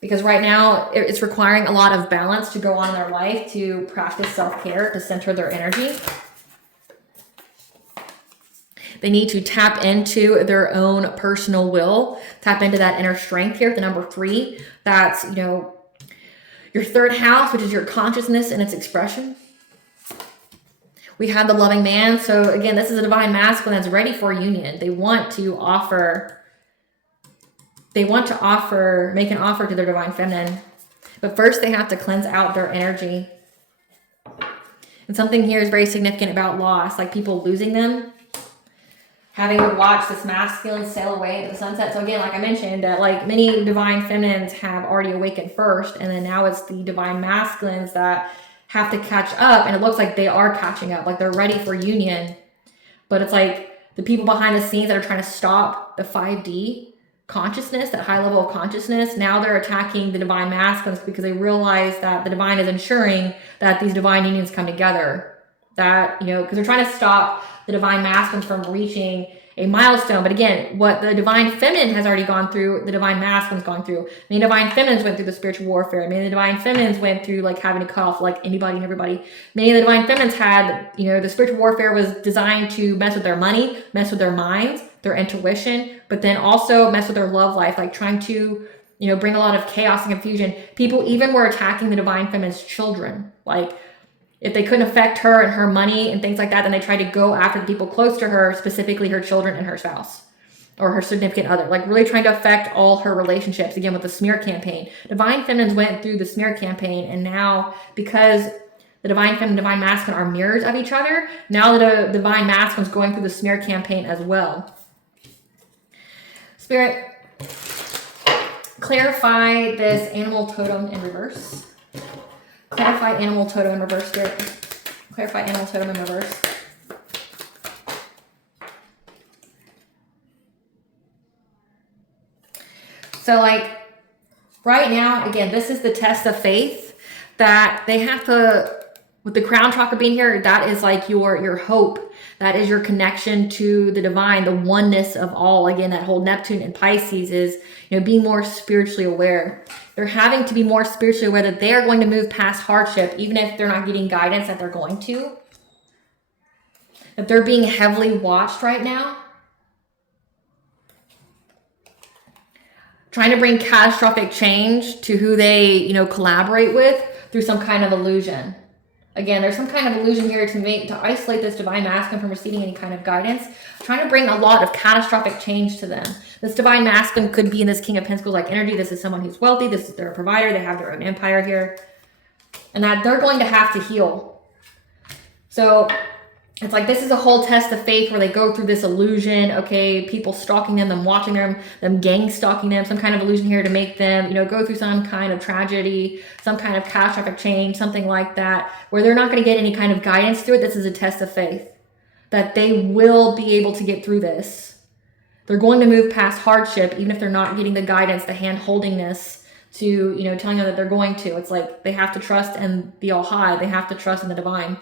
Because right now it's requiring a lot of balance to go on in their life, to practice self-care, to center their energy. They need to tap into their own personal will, tap into that inner strength here, the number 3. That's, your third house, which is your consciousness and its expression. We have the loving man. So again, this is a divine masculine that's ready for union. They want to make an offer to their divine feminine. But first they have to cleanse out their energy. And something here is very significant about loss, like people losing them. Having to watch this masculine sail away into the sunset. So again, like I mentioned, that like many divine feminines have already awakened first, and then now it's the divine masculines that have to catch up, and it looks like they are catching up, like they're ready for union. But it's like the people behind the scenes that are trying to stop the 5D consciousness, that high level of consciousness, now they're attacking the divine masculines because they realize that the divine is ensuring that these divine unions come together. That, because they're trying to stop the divine masculines from reaching a milestone. But again, what the divine feminine has already gone through, the divine masculine's gone through. Many divine feminines went through the spiritual warfare. Many of the divine feminines went through like having to cut off like anybody and everybody. Many of the divine feminines had, the spiritual warfare was designed to mess with their money, mess with their minds, their intuition, but then also mess with their love life, like trying to, bring a lot of chaos and confusion. People even were attacking the divine feminine's children. Like, if they couldn't affect her and her money and things like that, then they tried to go after the people close to her, specifically her children and her spouse or her significant other, like really trying to affect all her relationships, again, with the smear campaign. Divine feminines went through the smear campaign, and now because the divine feminine and divine masculine are mirrors of each other, now the divine masculine is going through the smear campaign as well. Spirit, clarify this animal totem in reverse. Clarify animal totem in reverse, Spirit. Clarify animal totem in reverse. So like right now, again, this is the test of faith that they have to, with the crown chakra being here, that is like your hope. That is your connection to the divine, the oneness of all. Again, that whole Neptune and Pisces is, being more spiritually aware. They're having to be more spiritually aware that they are going to move past hardship, even if they're not getting guidance that they're going to. That they're being heavily watched right now. Trying to bring catastrophic change to who they, collaborate with through some kind of illusion. Again, there's some kind of illusion here to isolate this divine masculine from receiving any kind of guidance, trying to bring a lot of catastrophic change to them. This divine masculine could be in this King of Pentacles like energy. This is someone who's wealthy. This is their provider. They have their own empire here. And that they're going to have to heal. So It's like this is a whole test of faith where they go through this illusion, okay, people stalking them watching them gang stalking them, some kind of illusion here to make them, go through some kind of tragedy, some kind of catastrophic change, something like that, where they're not going to get any kind of guidance through it. This is a test of faith, that they will be able to get through this. They're going to move past hardship, even if they're not getting the guidance, the hand-holdingness to, telling them that they're going to. It's like they have to trust in the All-High. They have to trust in the divine,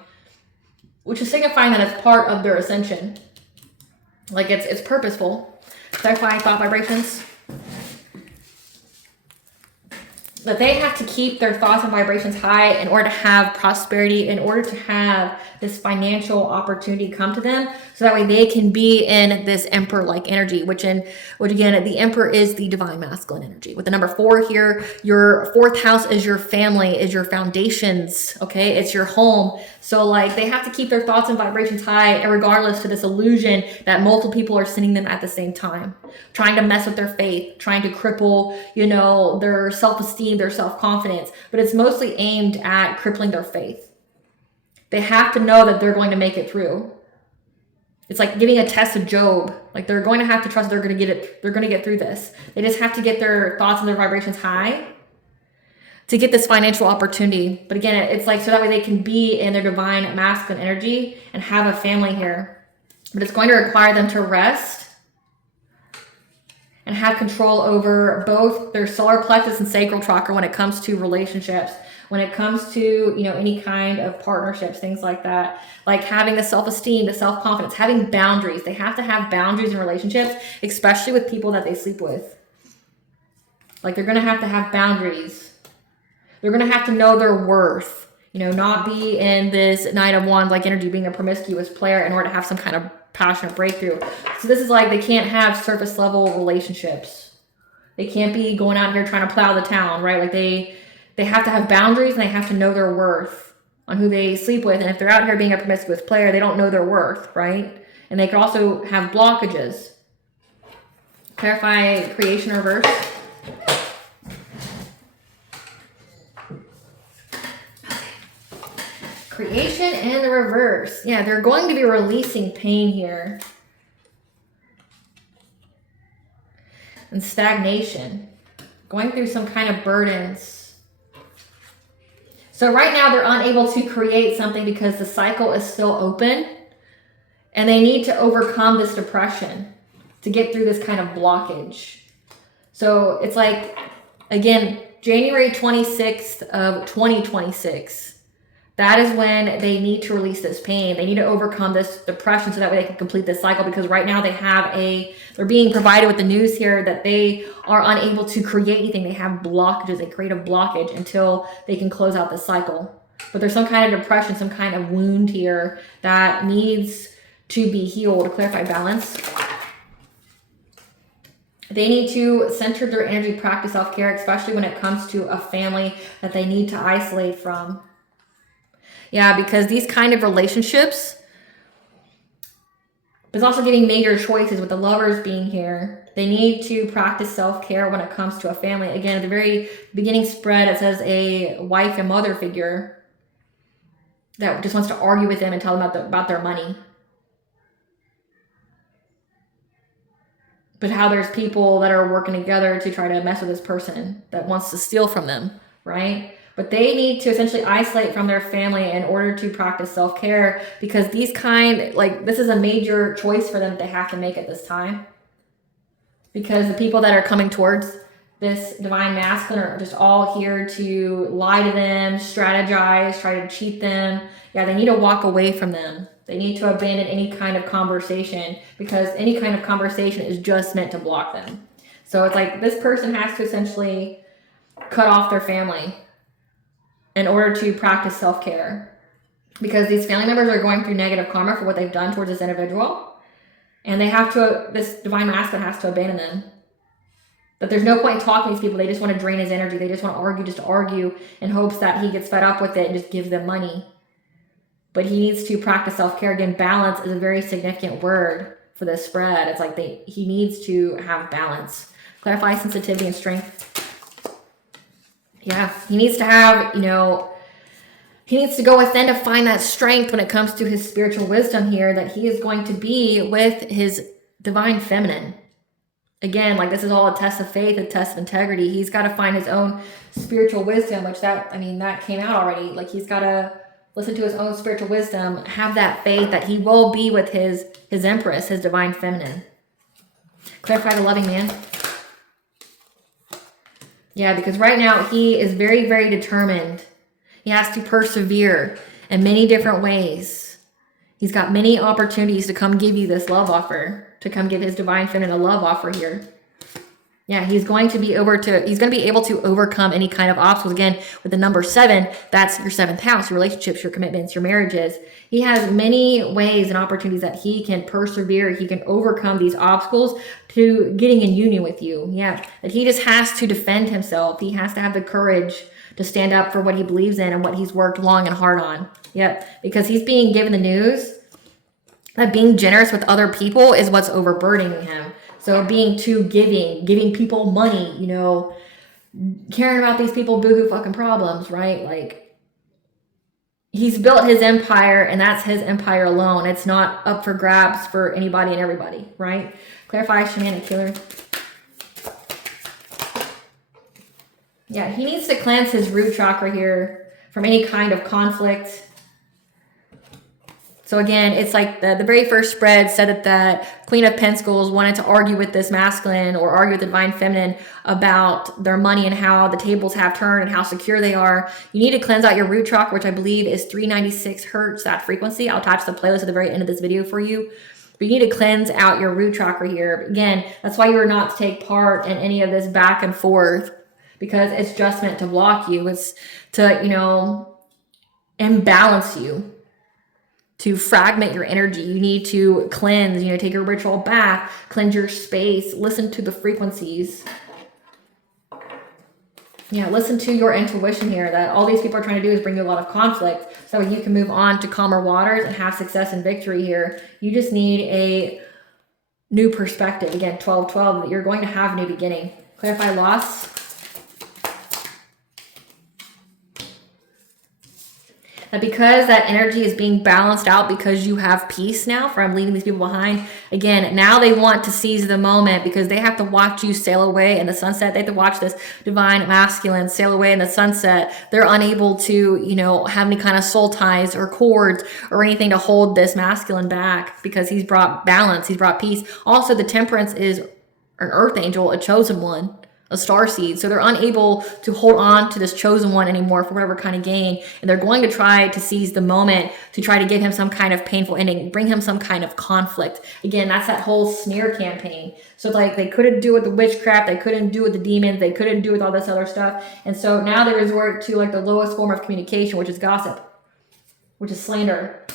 which is signifying that it's part of their ascension. Like it's purposeful. Clarifying thought vibrations. That they have to keep their thoughts and vibrations high in order to have prosperity, in order to have this financial opportunity come to them, so that way they can be in this emperor-like energy, which again, the emperor is the divine masculine energy. With the number 4 here, your 4th house is your family, is your foundations, okay? It's your home. So like they have to keep their thoughts and vibrations high, and regardless to this illusion that multiple people are sending them at the same time, trying to mess with their faith, trying to cripple, their self-esteem, their self-confidence, but it's mostly aimed at crippling their faith. They have to know that they're going to make it through. It's like giving a test of Job. Like they're going to have to trust they're going to get it. They're going to get through this. They just have to get their thoughts and their vibrations high to get this financial opportunity. But again, it's like so that way they can be in their divine masculine energy and have a family here. But it's going to require them to rest and have control over both their solar plexus and sacral chakra when it comes to relationships, when it comes to, any kind of partnerships, things like that, like having the self-esteem, the self-confidence, having boundaries. They have to have boundaries in relationships, especially with people that they sleep with. Like they're going to have boundaries. They're going to have to know their worth, not be in this Knight of Wands like energy, being a promiscuous player in order to have some kind of passionate breakthrough. So this is like they can't have surface level relationships. They can't be going out here trying to plow the town, right? Like they have to have boundaries, and they have to know their worth on who they sleep with. And if they're out here being a promiscuous player, they don't know their worth, right? And they could also have blockages. Clarify creation reverse. Creation and the reverse. Yeah, they're going to be releasing pain here. And stagnation. Going through some kind of burdens. So right now they're unable to create something because the cycle is still open. And they need to overcome this depression to get through this kind of blockage. So it's like, again, January 26th of 2026. That is when they need to release this pain. They need to overcome this depression so that way they can complete this cycle, because right now they're being provided with the news here that they are unable to create anything. They have blockages, a creative blockage until they can close out this cycle. But there's some kind of depression, some kind of wound here that needs to be healed. To clarify balance. They need to center their energy, practice self-care, especially when it comes to a family that they need to isolate from. Yeah, because these kind of relationships, there's also getting major choices with the lovers being here. They need to practice self-care when it comes to a family. Again, at the very beginning spread, it says a wife and mother figure that just wants to argue with them and tell them about their money. But how there's people that are working together to try to mess with this person that wants to steal from them, right? But they need to essentially isolate from their family in order to practice self-care, because this is a major choice for them that they have to make at this time. Because the people that are coming towards this divine masculine are just all here to lie to them, strategize, try to cheat them. Yeah, they need to walk away from them. They need to abandon any kind of conversation, because any kind of conversation is just meant to block them. So it's like this person has to essentially cut off their family in order to practice self-care, because these family members are going through negative karma for what they've done towards this individual, and this divine masculine has to abandon them. But there's no point in talking to these people. They just want to drain his energy. They just want to argue just to argue in hopes that he gets fed up with it and just gives them money. But he needs to practice self-care. Again, balance is a very significant word for this spread. It's like he needs to have balance. Clarify sensitivity and strength. Yeah, he needs to have, he He needs to go within to find that strength when it comes to his spiritual wisdom here, that he is going to be with his divine feminine. Again, like this is all a test of faith, a test of integrity. He's got to find his own spiritual wisdom, which that came out already. Like he's got to listen to his own spiritual wisdom, have that faith that he will be with his empress, his divine feminine. Clarify the loving man. Yeah, because right now he is very, very determined. He has to persevere in many different ways. He's got many opportunities to come give you this love offer, to come give his divine feminine a love offer here. Yeah, he's going to be able to overcome any kind of obstacles. Again, with the number 7, that's your 7th house, your relationships, your commitments, your marriages. He has many ways and opportunities that he can persevere. He can overcome these obstacles to getting in union with you. Yeah, that he just has to defend himself. He has to have the courage to stand up for what he believes in and what he's worked long and hard on. Yep, because he's being given the news that being generous with other people is what's overburdening him. So being too giving people money, caring about these people boohoo fucking problems, right? Like he's built his empire and that's his empire alone. It's not up for grabs for anybody and everybody, right? Clarify shamanic killer. Yeah, he needs to cleanse his root chakra here from any kind of conflict. So again, it's like the very first spread said that Queen of Pentacles wanted to argue with this masculine or argue with the divine feminine about their money and how the tables have turned and how secure they are. You need to cleanse out your root chakra, which I believe is 396 hertz, that frequency. I'll attach the playlist at the very end of this video for you. But you need to cleanse out your root chakra here. Again, that's why you are not to take part in any of this back and forth, because it's just meant to block you. It's to, imbalance you, to fragment your energy. You need to cleanse, take your ritual bath, cleanse your space, listen to the frequencies. Yeah, listen to your intuition here, that all these people are trying to do is bring you a lot of conflict so you can move on to calmer waters and have success and victory here. You just need a new perspective. Again, 12-12, that you're going to have a new beginning. Clarify loss. That because that energy is being balanced out, because you have peace now from leaving these people behind, again, now they want to seize the moment because they have to watch you sail away in the sunset. They have to watch this divine masculine sail away in the sunset. They're unable to, have any kind of soul ties or cords or anything to hold this masculine back, because he's brought balance, he's brought peace. Also, the Temperance is an earth angel, a chosen one, a starseed. So they're unable to hold on to this chosen one anymore for whatever kind of gain. And they're going to try to seize the moment to try to give him some kind of painful ending, bring him some kind of conflict. Again, that's that whole smear campaign. So like they couldn't do with the witchcraft, they couldn't do with the demons, they couldn't do with all this other stuff. And so now they resort to like the lowest form of communication, which is gossip, which is slander.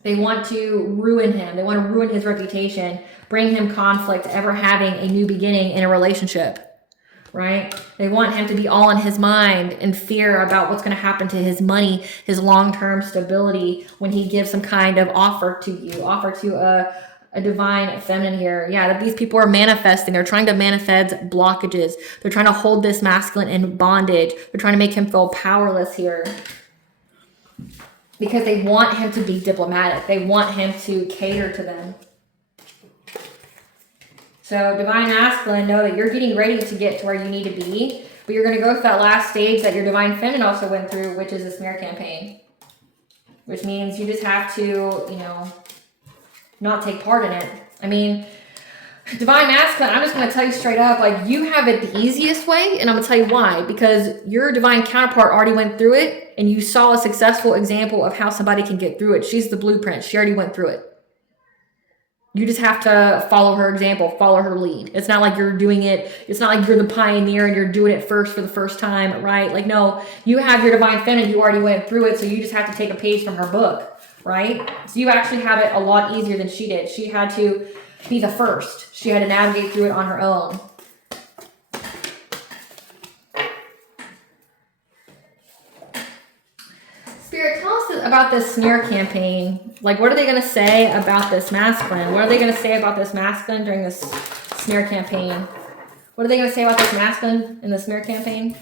They want to ruin him. They want to ruin his reputation, bring him conflict, ever having a new beginning in a relationship, right? They want him to be all in his mind and fear about what's going to happen to his money, his long-term stability when he gives some kind of offer to you, offer to a divine feminine here. Yeah, that these people are manifesting. They're trying to manifest blockages. They're trying to hold this masculine in bondage. They're trying to make him feel powerless here, because they want him to be diplomatic. They want him to cater to them. So divine masculine, know that you're getting ready to get to where you need to be, but you're going to go through that last stage that your divine feminine also went through, which is a smear campaign, which means you just have to, not take part in it. I mean, divine masculine, I'm just going to tell you straight up, like, you have it the easiest way, and I'm going to tell you why. Because your divine counterpart already went through it, and you saw a successful example of how somebody can get through it. She's the blueprint. She already went through it. You just have to follow her example, follow her lead. It's not like you're doing it. It's not like you're the pioneer and you're doing it for the first time, right? Like, no, you have your divine feminine. You already went through it, so you just have to take a page from her book, right? So you actually have it a lot easier than she did. She had to be the first. She had to navigate through it on her own. Spirit, tell us about this smear campaign. Like, what are they going to say about this masculine? What are they going to say about this masculine during this smear campaign? What are they going to say about this masculine in the smear campaign?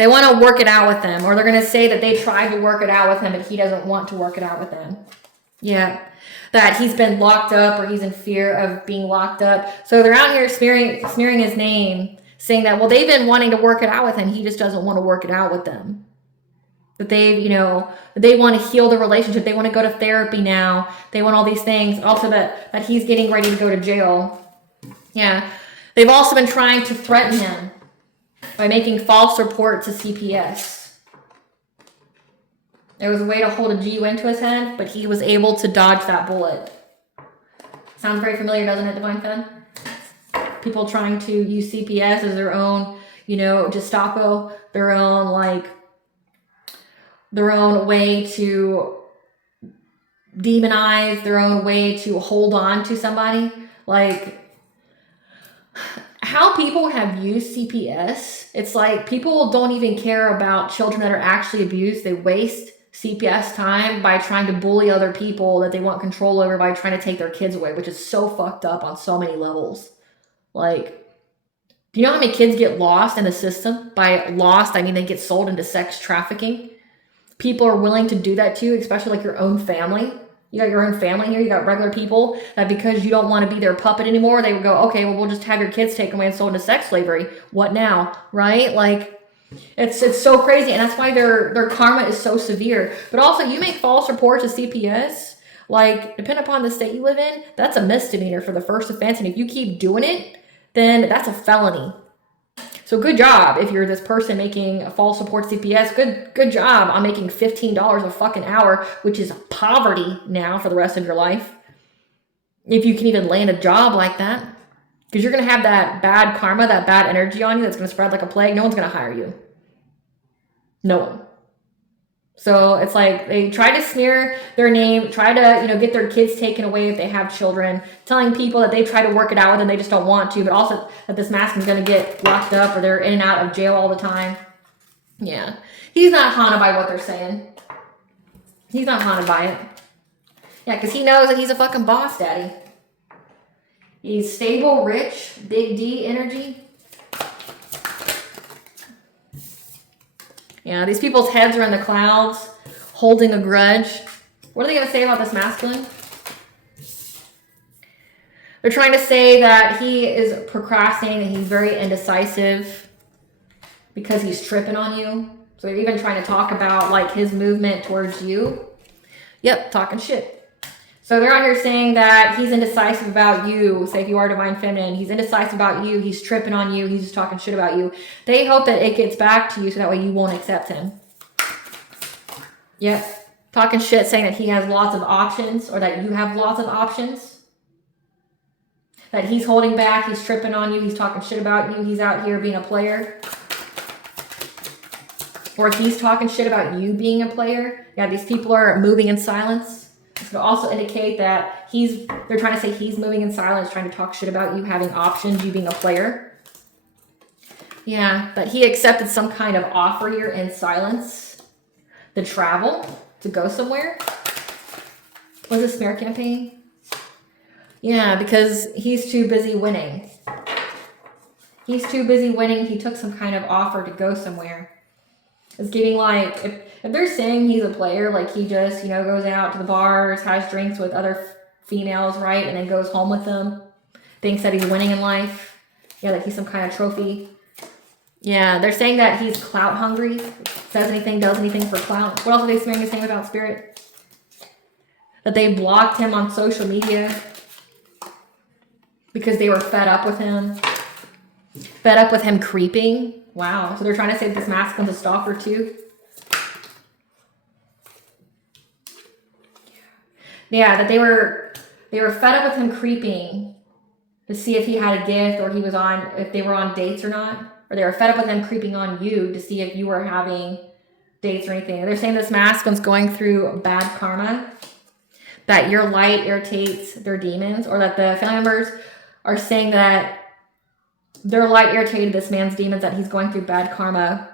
They want to work it out with them, or they're going to say that they tried to work it out with him, but he doesn't want to work it out with them. Yeah. That he's been locked up, or he's in fear of being locked up. So they're out here smearing his name, saying that, well, they've been wanting to work it out with him. He just doesn't want to work it out with them. That they, they want to heal the relationship. They want to go to therapy now. They want all these things. Also that he's getting ready to go to jail. Yeah. They've also been trying to threaten him by making false reports to CPS. There was a way to hold a GU to his head, but he was able to dodge that bullet. Sounds very familiar, doesn't it, Divine Femme? People trying to use CPS as their own, Gestapo, their own way to demonize, their own way to hold on to somebody. Like, how people have used CPS, it's like people don't even care about children that are actually abused. They waste CPS time by trying to bully other people that they want control over by trying to take their kids away, which is so fucked up on so many levels. Like, do you know how many kids get lost in the system? By lost, I mean they get sold into sex trafficking. People are willing to do that too, especially like your own family. You got your own family here. You got regular people that because you don't want to be their puppet anymore, they would go, okay, well, we'll just have your kids taken away and sold into sex slavery. What now? Right? Like, it's so crazy. And that's why their karma is so severe. But also, you make false reports to CPS, like, depending upon the state you live in, that's a misdemeanor for the first offense. And if you keep doing it, then that's a felony. So good job if you're this person making a false report to CPS. Good job on making $15 a fucking hour, which is poverty now for the rest of your life. If you can even land a job like that. Because you're going to have that bad karma, that bad energy on you that's going to spread like a plague. No one's going to hire you. No one. So it's like they try to smear their name, try to, get their kids taken away if they have children, telling people that they try to work it out with and they just don't want to, but also that this masculine's going to get locked up or they're in and out of jail all the time. Yeah. He's not haunted by what they're saying. He's not haunted by it. Yeah, because he knows that he's a fucking boss daddy. He's stable, rich, big D energy. Yeah, these people's heads are in the clouds, holding a grudge. What are they going to say about this masculine? They're trying to say that he is procrastinating, and he's very indecisive because he's tripping on you. So they're even trying to talk about like his movement towards you. Yep, talking shit. So they're out here saying that he's indecisive about you. Say if you are divine feminine, he's indecisive about you. He's tripping on you. He's just talking shit about you. They hope that it gets back to you so that way you won't accept him. Yep. Talking shit, saying that he has lots of options or that you have lots of options. That he's holding back. He's tripping on you. He's talking shit about you. He's out here being a player. Or he's talking shit about you being a player. Yeah, these people are moving in silence. This could also indicate that they're trying to say he's moving in silence, trying to talk shit about you having options, you being a player. Yeah, but he accepted some kind of offer here in silence. To travel, to go somewhere. Was it a smear campaign? Yeah, because he's too busy winning. He's too busy winning. He took some kind of offer to go somewhere. It's giving like, if they're saying he's a player, like he just, goes out to the bars, has drinks with other females, right? And then goes home with them, thinks that he's winning in life. Yeah, like he's some kind of trophy. Yeah, they're saying that he's clout hungry, says anything, does anything for clout. What else are they smearing his name about, Spirit? That they blocked him on social media because they were fed up with him. Fed up with him creeping. Wow. So they're trying to say that this masculine's a stalker too. Yeah, that they were fed up with him creeping to see if he had a gift or if they were on dates or not. Or they were fed up with him creeping on you to see if you were having dates or anything. They're saying this masculine's going through bad karma. That your light irritates their demons. Or that the family members are saying that their light irritated this man's demons, that he's going through bad karma,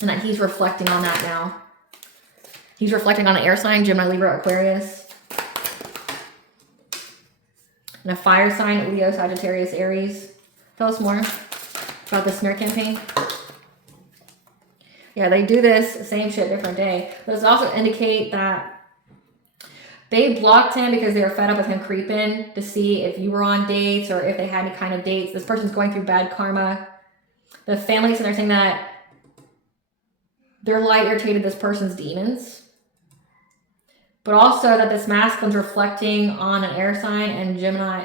and that he's reflecting on that now. He's reflecting on an air sign, Gemini, Libra, Aquarius. And a fire sign, Leo, Sagittarius, Aries. Tell us more about the smear campaign. Yeah, they do this same shit different day. But it's also indicate that they blocked him because they were fed up with him creeping to see if you were on dates or if they had any kind of dates. This person's going through bad karma. The families, and they're saying that their light irritated this person's demons. But also that this masculine's reflecting on an air sign and Gemini,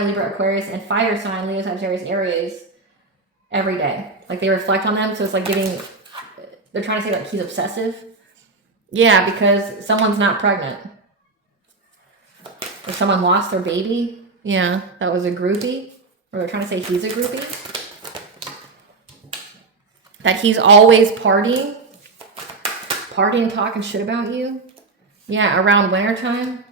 Libra, Aquarius, and fire sign, Leo, Sagittarius, Aries, every day. Like they reflect on them. So it's like they're trying to say like he's obsessive. Yeah, because someone's not pregnant. Or someone lost their baby. Yeah, that was a groupie. Or they're trying to say he's a groupie. That he's always partying, talking shit about you. Yeah, around wintertime.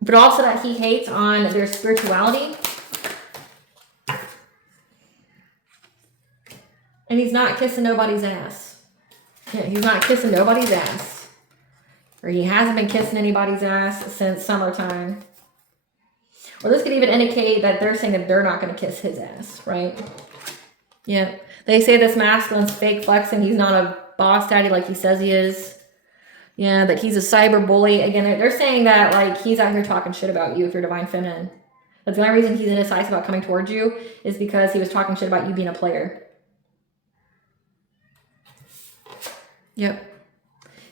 But also that he hates on their spirituality. And he's not kissing nobody's ass. Yeah, he's not kissing nobody's ass. Or he hasn't been kissing anybody's ass since summertime. Or this could even indicate that they're saying that they're not going to kiss his ass, right? Yeah. They say this masculine's fake flexing. He's not a boss daddy like he says he is. Yeah, that he's a cyber bully. Again, they're saying that like he's out here talking shit about you if you're divine feminine. That's the only reason he's indecisive about coming towards you is because he was talking shit about you being a player. Yep.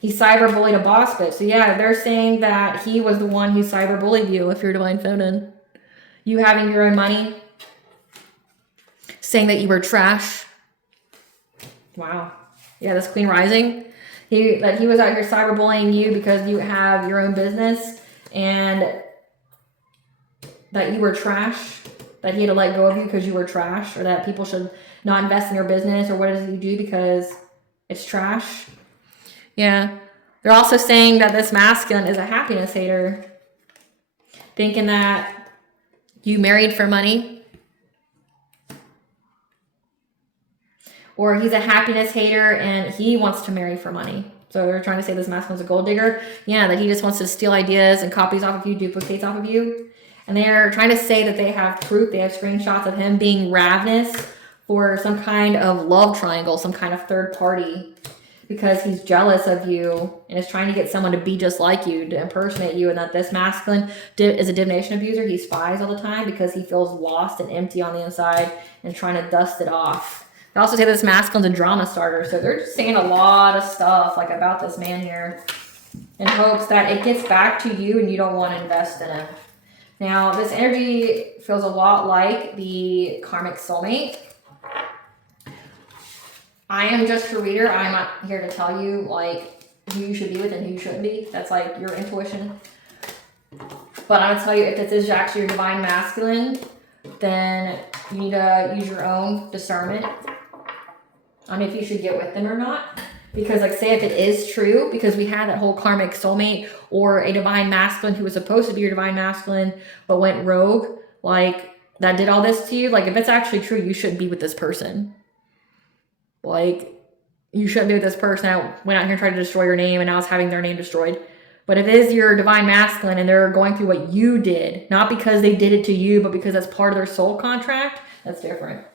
He cyber bullied a boss bitch. So yeah, they're saying that he was the one who cyber bullied you if you're divine feminine. You having your own money. Saying that you were trash. Wow. Yeah, this Queen Rising. That he was out here cyberbullying you because you have your own business and that you were trash. That he had to let go of you because you were trash, or that people should not invest in your business or what it is you do because it's trash. Yeah. They're also saying that this masculine is a happiness hater. Thinking that you married for money. Or he's a happiness hater and he wants to marry for money. So they're trying to say this masculine's a gold digger. Yeah, that he just wants to steal ideas and copies off of you, duplicates off of you. And they're trying to say that they have proof. They have screenshots of him being ravenous for some kind of love triangle, some kind of third party. Because he's jealous of you and is trying to get someone to be just like you, to impersonate you. And that this masculine is a divination abuser. He spies all the time because he feels lost and empty on the inside and trying to dust it off. They also say this masculine's a drama starter. So they're just saying a lot of stuff like about this man here in hopes that it gets back to you and you don't want to invest in him. Now, this energy feels a lot like the karmic soulmate. I am just a reader. I'm not here to tell you like who you should be with and who you shouldn't be. That's like your intuition. But I'm going to tell you, if this is actually your divine masculine, then you need to use your own discernment on if you should get with them or not. Because like say if it is true, because we had that whole karmic soulmate or a divine masculine who was supposed to be your divine masculine but went rogue, like that did all this to you. Like if it's actually true, you shouldn't be with this person. Like you shouldn't be with this person that went out here and tried to destroy your name and now is having their name destroyed. But if it is your divine masculine and they're going through what you did, not because they did it to you, but because that's part of their soul contract, that's different.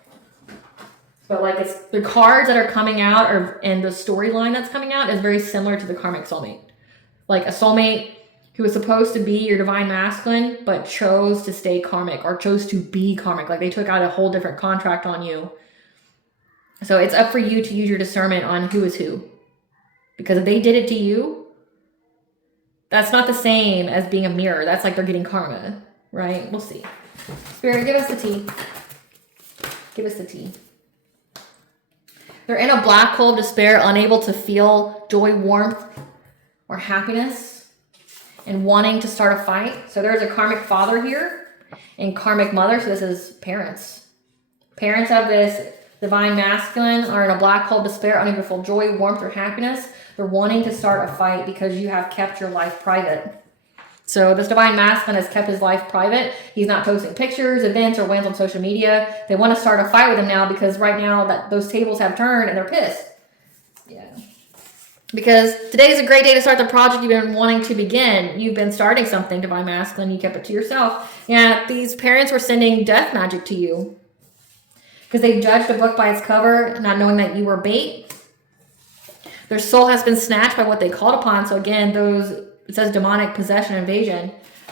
But like it's the cards that are coming out and the storyline that's coming out is very similar to the karmic soulmate. Like a soulmate who was supposed to be your divine masculine, but chose to stay karmic or chose to be karmic. Like they took out a whole different contract on you. So it's up for you to use your discernment on who is who. Because if they did it to you, that's not the same as being a mirror. That's like they're getting karma, right? We'll see. Spirit, give us the tea. Give us the tea. They're in a black hole of despair, unable to feel joy, warmth, or happiness, and wanting to start a fight. So there's a karmic father here and karmic mother. So this is parents. Parents of this divine masculine are in a black hole of despair, unable to feel joy, warmth, or happiness. They're wanting to start a fight because you have kept your life private. So this divine masculine has kept his life private. He's not posting pictures, events, or wins on social media. They want to start a fight with him now because right now that those tables have turned and they're pissed. Yeah. Because today's a great day to start the project you've been wanting to begin. You've been starting something, divine masculine. You kept it to yourself. Yeah, these parents were sending death magic to you. because they judged a book by its cover, not knowing that you were bait. Their soul has been snatched by what they called upon. So again, it says demonic possession, invasion.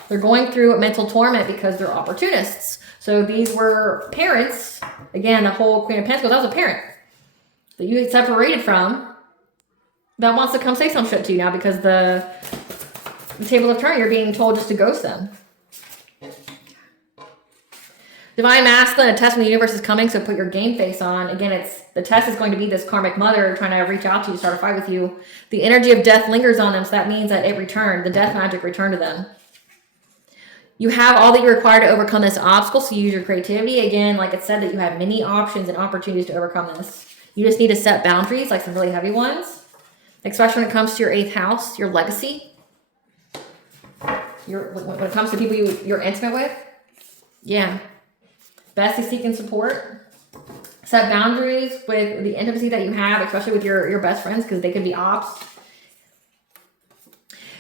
They're going through mental torment because they're opportunists. So these were parents. Again, the whole Queen of Pentacles, that was a parent that you get separated from that wants to come say some shit to you now because the table of turn, you're being told just to ghost them. Divine masculine, a test from the universe is coming, so put your game face on. Again, the test is going to be this karmic mother trying to reach out to you, start a fight with you. The energy of death lingers on them, so that means that it returned. The death magic returned to them. You have all that you require to overcome this obstacle, so you use your creativity. Again, like it said, that you have many options and opportunities to overcome this. You just need to set boundaries, like some really heavy ones, especially when it comes to your 8th house, your legacy. When it comes to people you're intimate with. Yeah. Bestie seeking support. Set boundaries with the intimacy that you have, especially with your best friends, because they could be ops.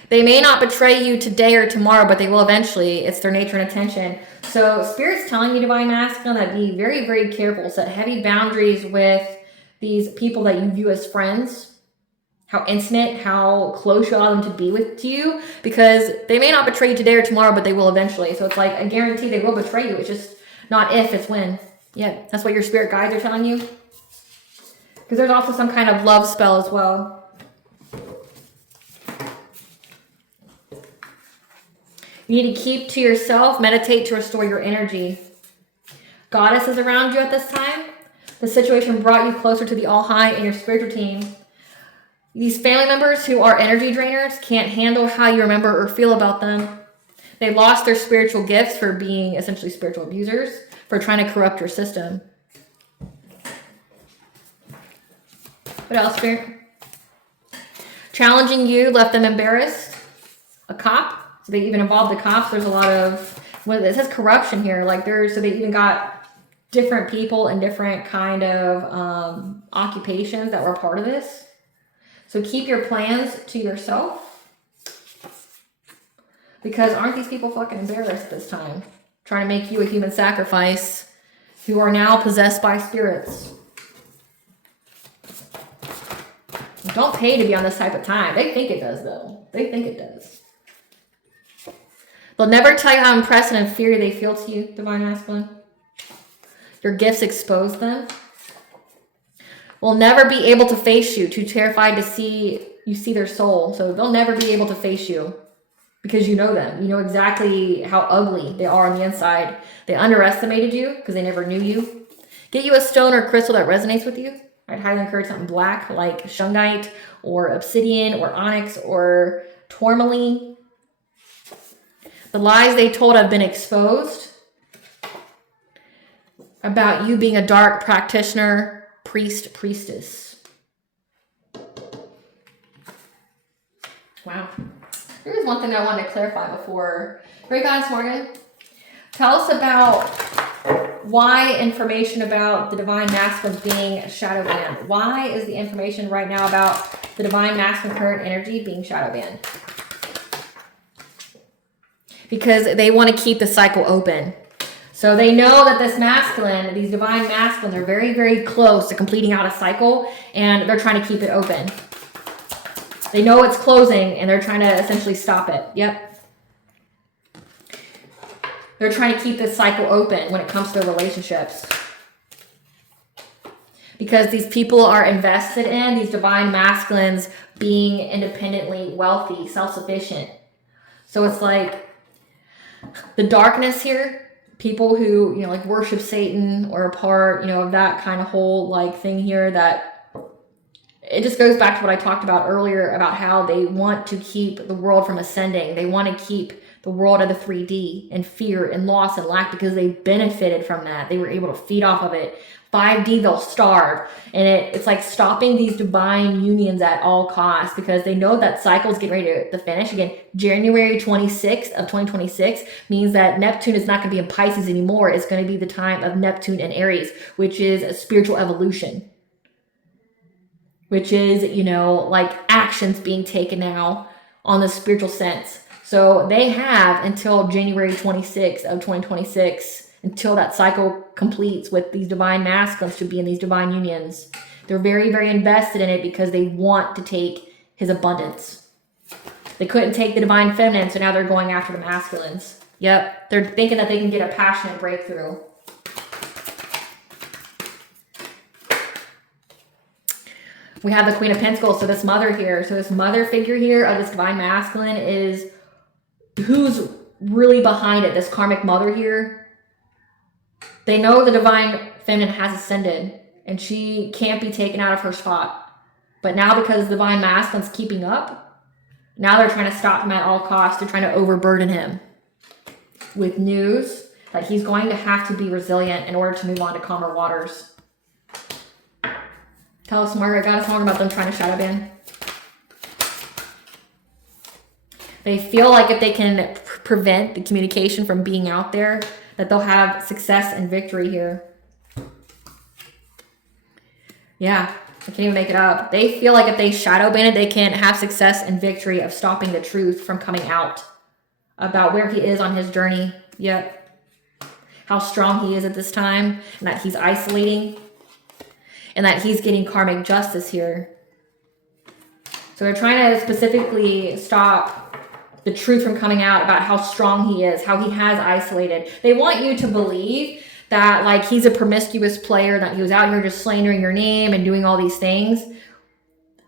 They may not betray you today or tomorrow, but they will eventually. It's their nature and intention. So Spirit's telling you, Divine Masculine, that be very, very careful. Set heavy boundaries with these people that you view as friends. How intimate, how close you allow them to be with you. Because they may not betray you today or tomorrow, but they will eventually. So it's like a guarantee they will betray you. It's just not if, it's when. Yeah, that's what your spirit guides are telling you. Because there's also some kind of love spell as well. You need to keep to yourself, meditate to restore your energy. Goddess is around you at this time. The situation brought you closer to the All-High and your spiritual team. These family members who are energy drainers can't handle how you remember or feel about them. They lost their spiritual gifts for being essentially spiritual abusers, for trying to corrupt your system. What else, Spirit? Challenging you left them embarrassed. A cop. So they even involved the cops. There's a lot of, well, it says corruption here. So they even got different people and different kind of occupations that were a part of this. So keep your plans to yourself. Because aren't these people fucking embarrassed this time? Trying to make you a human sacrifice who are now possessed by spirits. Don't pay to be on this type of time. They think it does, though. They think it does. They'll never tell you how impressed and inferior they feel to you, Divine Masculine. Your gifts expose them. Will never be able to face you, too terrified to see their soul. So they'll never be able to face you because you know them. You know exactly how ugly they are on the inside. They underestimated you because they never knew you. Get you a stone or crystal that resonates with you. I'd highly encourage something black like Shungite or obsidian or onyx or tourmaline. The lies they told have been exposed about you being a dark practitioner, priest, priestess. Wow. There was one thing I wanted to clarify before. Great Goddess Morgan, tell us about why information about the Divine Masculine being shadow banned. Why is the information right now about the Divine Masculine current energy being shadow banned? Because they want to keep the cycle open. So they know that this masculine, these Divine Masculine, they're very, very close to completing out a cycle, and they're trying to keep it open. They know it's closing, and they're trying to essentially stop it. Yep. They're trying to keep this cycle open when it comes to their relationships. Because these people are invested in these Divine Masculines being independently wealthy, self-sufficient. So it's like the darkness here, people who, like worship Satan or a part, of that kind of whole like thing here, that it just goes back to what I talked about earlier about how they want to keep the world from ascending. They want to keep the world at the 3D and fear and loss and lack because they benefited from that. They were able to feed off of it. 5D, they'll starve. And it's like stopping these divine unions at all costs because they know that cycle's getting ready to finish. Again, January 26th of 2026 means that Neptune is not going to be in Pisces anymore. It's going to be the time of Neptune and Aries, which is a spiritual evolution. Which is, like actions being taken now on the spiritual sense. So they have until January 26th of 2026 until that cycle completes with these divine masculines to be in these divine unions. They're very, very invested in it because they want to take his abundance. They couldn't take the divine feminine, so now they're going after the masculines. Yep, they're thinking that they can get a passionate breakthrough. We have the Queen of Pentacles, so this mother here. So this mother figure here of this divine masculine is who's really behind it, this karmic mother here. They know the divine feminine has ascended and she can't be taken out of her spot. But now because the divine masculine's keeping up, now they're trying to stop him at all costs. They're trying to overburden him with news that he's going to have to be resilient in order to move on to calmer waters. Tell us more, got us more about them trying to shadow ban. They feel like if they can prevent the communication from being out there, that they'll have success and victory here. Yeah, I can't even make it up. They feel like if they shadow ban it, they can have success and victory of stopping the truth from coming out about where he is on his journey. Yep. How strong he is at this time, and that he's isolating, and that he's getting karmic justice here. So they're trying to specifically stop the truth from coming out about how strong he is, how he has isolated. They want you to believe that like he's a promiscuous player, that he was out here just slandering your name and doing all these things,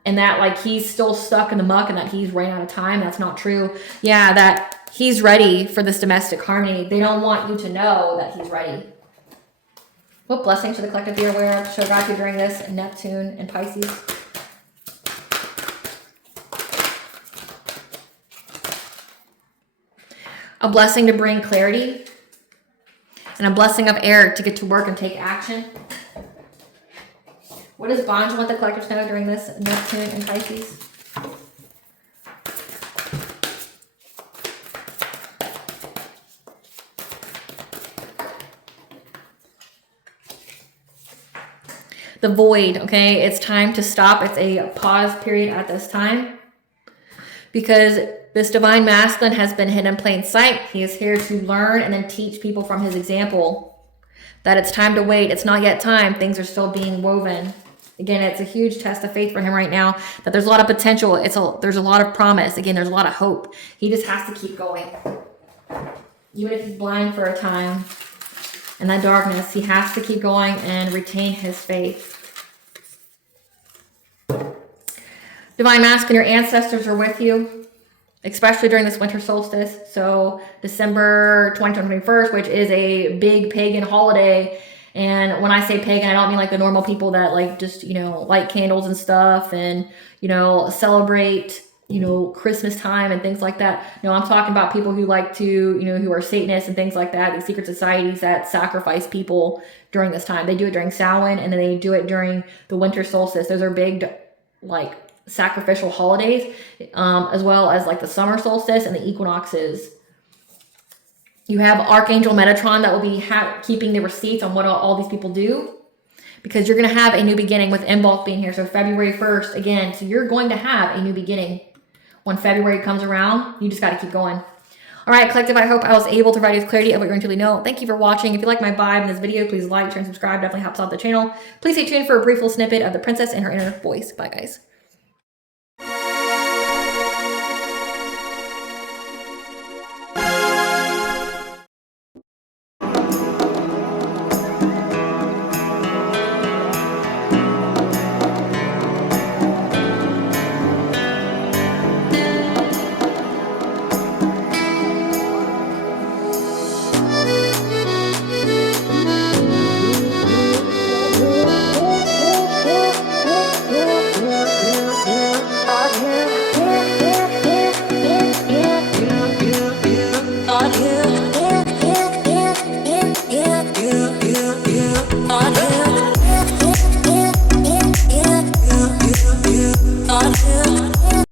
and that like he's still stuck in the muck and that he's ran out of time. That's not true. Yeah, that he's ready for this domestic harmony. They don't want you to know that he's ready. What blessings should the collective be aware of? Show gratitude during this Neptune and Pisces. A blessing to bring clarity, and a blessing of air to get to work and take action. What does Bonja want the collective to know during this Neptune and Pisces? The void, okay? It's time to stop. It's a pause period at this time because this divine masculine has been hidden in plain sight. He is here to learn and then teach people from his example that it's time to wait. It's not yet time. Things are still being woven. Again, it's a huge test of faith for him right now, that there's a lot of potential. There's a lot of promise. Again, there's a lot of hope. He just has to keep going. Even if he's blind for a time in that darkness, he has to keep going and retain his faith. Divine masculine, your ancestors are with you, especially during this winter solstice. So December 21st, which is a big pagan holiday. And when I say pagan, I don't mean like the normal people that like just, light candles and stuff and, celebrate, Christmas time and things like that. No, I'm talking about people who like to, who are Satanists and things like that, these secret societies that sacrifice people during this time. They do it during Samhain and then they do it during the winter solstice. Those are big, like, sacrificial holidays, as well as like the summer solstice and the equinoxes. You have Archangel Metatron that will be keeping the receipts on what all these people do, because you're going to have a new beginning with Imbolc being here. So February 1st, again, so you're going to have a new beginning. When February comes around, you just got to keep going. All right, collective, I hope I was able to provide you with clarity of what you're going to really know. Thank you for watching. If you like my vibe in this video, please like, share, and subscribe. Definitely helps out the channel. Please stay tuned for a brief little snippet of the princess and her inner voice. Bye, guys.